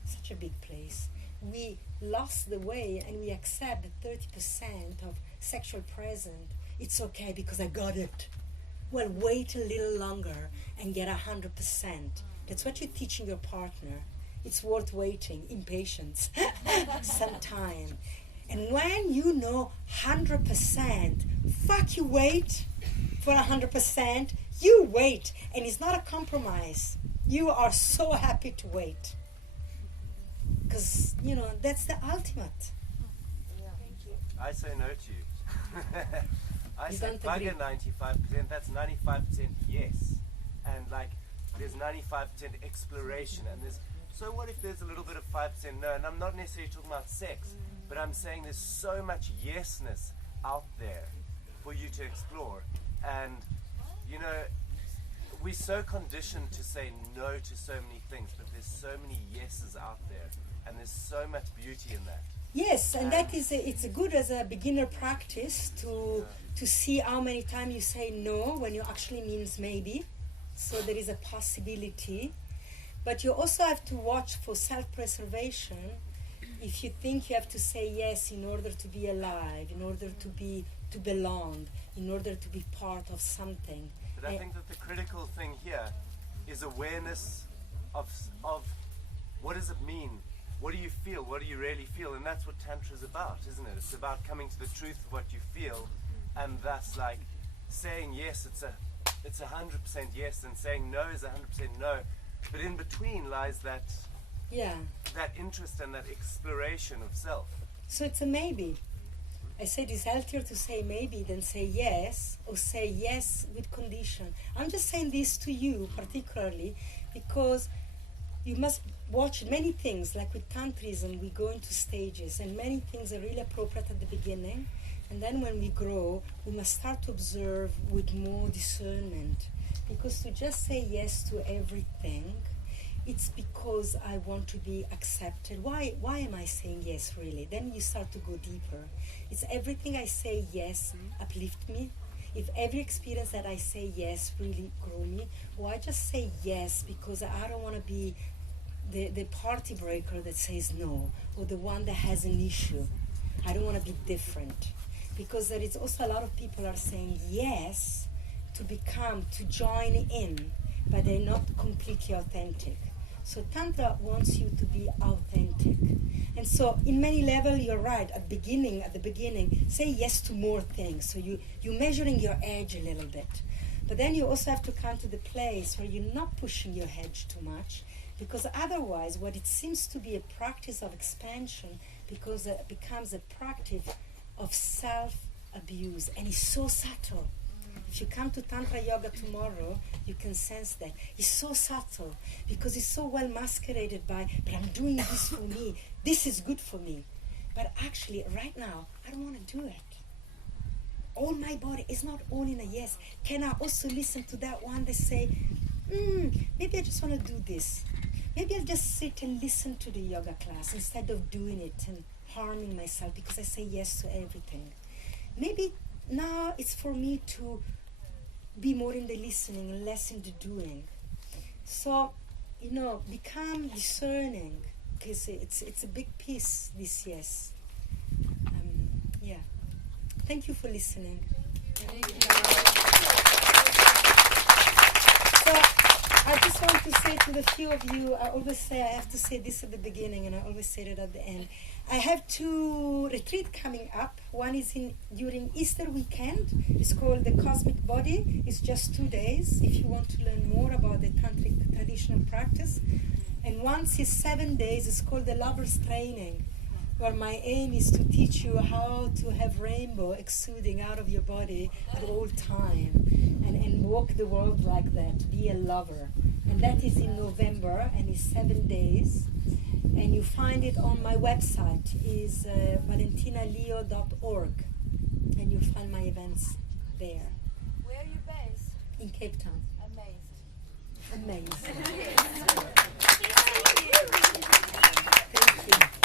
Such a big place. We lost the way, and we accept that 30% of sexual present, it's okay because I got it. Well, wait a little longer and get 100%. That's what you're teaching your partner. It's worth waiting. Impatience. Some time. And when you know 100%, fuck you wait for 100%, you wait. And it's not a compromise. You are so happy to wait. Because, that's the ultimate. I say no to you. I You say don't bugger agree. 95%, that's 95% yes. And there's 95% exploration, and so what if there's a little bit of 5% no? And I'm not necessarily talking about sex, but I'm saying there's so much yesness out there for you to explore. And, we're so conditioned to say no to so many things, but there's so many yeses out there, and there's so much beauty in that. Yes, and that is it's good as a beginner practice to see how many times you say no when you actually means maybe. So there is a possibility. But you also have to watch for self-preservation. If you think you have to say yes in order to be alive, in order to belong, in order to be part of something. But I think that the critical thing here is awareness of what does it mean? What do you feel? What do you really feel? And that's what Tantra is about, isn't it? It's about coming to the truth of what you feel, and that's like saying yes, it's 100% yes, and saying no is 100% no. But in between lies that interest and that exploration of self. So it's a maybe. I said it's healthier to say maybe than say yes, or say yes with condition. I'm just saying this to you particularly because you must watch many things. Like with Tantrism, we go into stages, and many things are really appropriate at the beginning. And then when we grow, we must start to observe with more discernment. Because to just say yes to everything, it's because I want to be accepted. Why am I saying yes, really? Then you start to go deeper. It's everything I say yes uplift me. If every experience that I say yes really grow me, or I just say yes because I don't want to be the party breaker that says no, or the one that has an issue. I don't want to be different. Because there is also a lot of people are saying yes to join in, but they're not completely authentic. So Tantra wants you to be authentic. And so in many levels, you're right. At the beginning, say yes to more things. So you're measuring your edge a little bit. But then you also have to come to the place where you're not pushing your edge too much, because otherwise what it seems to be a practice of expansion because it becomes a practice of self-abuse, and it's so subtle. If you come to Tantra Yoga tomorrow, you can sense that. It's so subtle because it's so well masqueraded by, but I'm doing this for me. This is good for me. But actually, right now, I don't want to do it. All my body is not all in a yes. Can I also listen to that one that say, maybe I just want to do this. Maybe I'll just sit and listen to the yoga class instead of doing it and harming myself because I say yes to everything. Maybe now it's for me to be more in the listening and less in the doing. So, become discerning, because it's a big piece, this yes. Yeah. Thank you for listening. Thank you. So, I just want to say to the few of you, I always say I have to say this at the beginning and I always say it at the end. I have 2 retreats coming up. One is during Easter weekend. It's called The Cosmic Body. It's just 2 days if you want to learn more about the Tantric traditional practice. And once is 7 days. It's called The Lover's Training, where my aim is to teach you how to have rainbow exuding out of your body at all time and walk the world like that, be a lover. And that is in November and is 7 days. And you find it on my website, is valentinaleo.org. And you'll find my events there. Where are you based? In Cape Town. Amazed. Amazing. Thank you.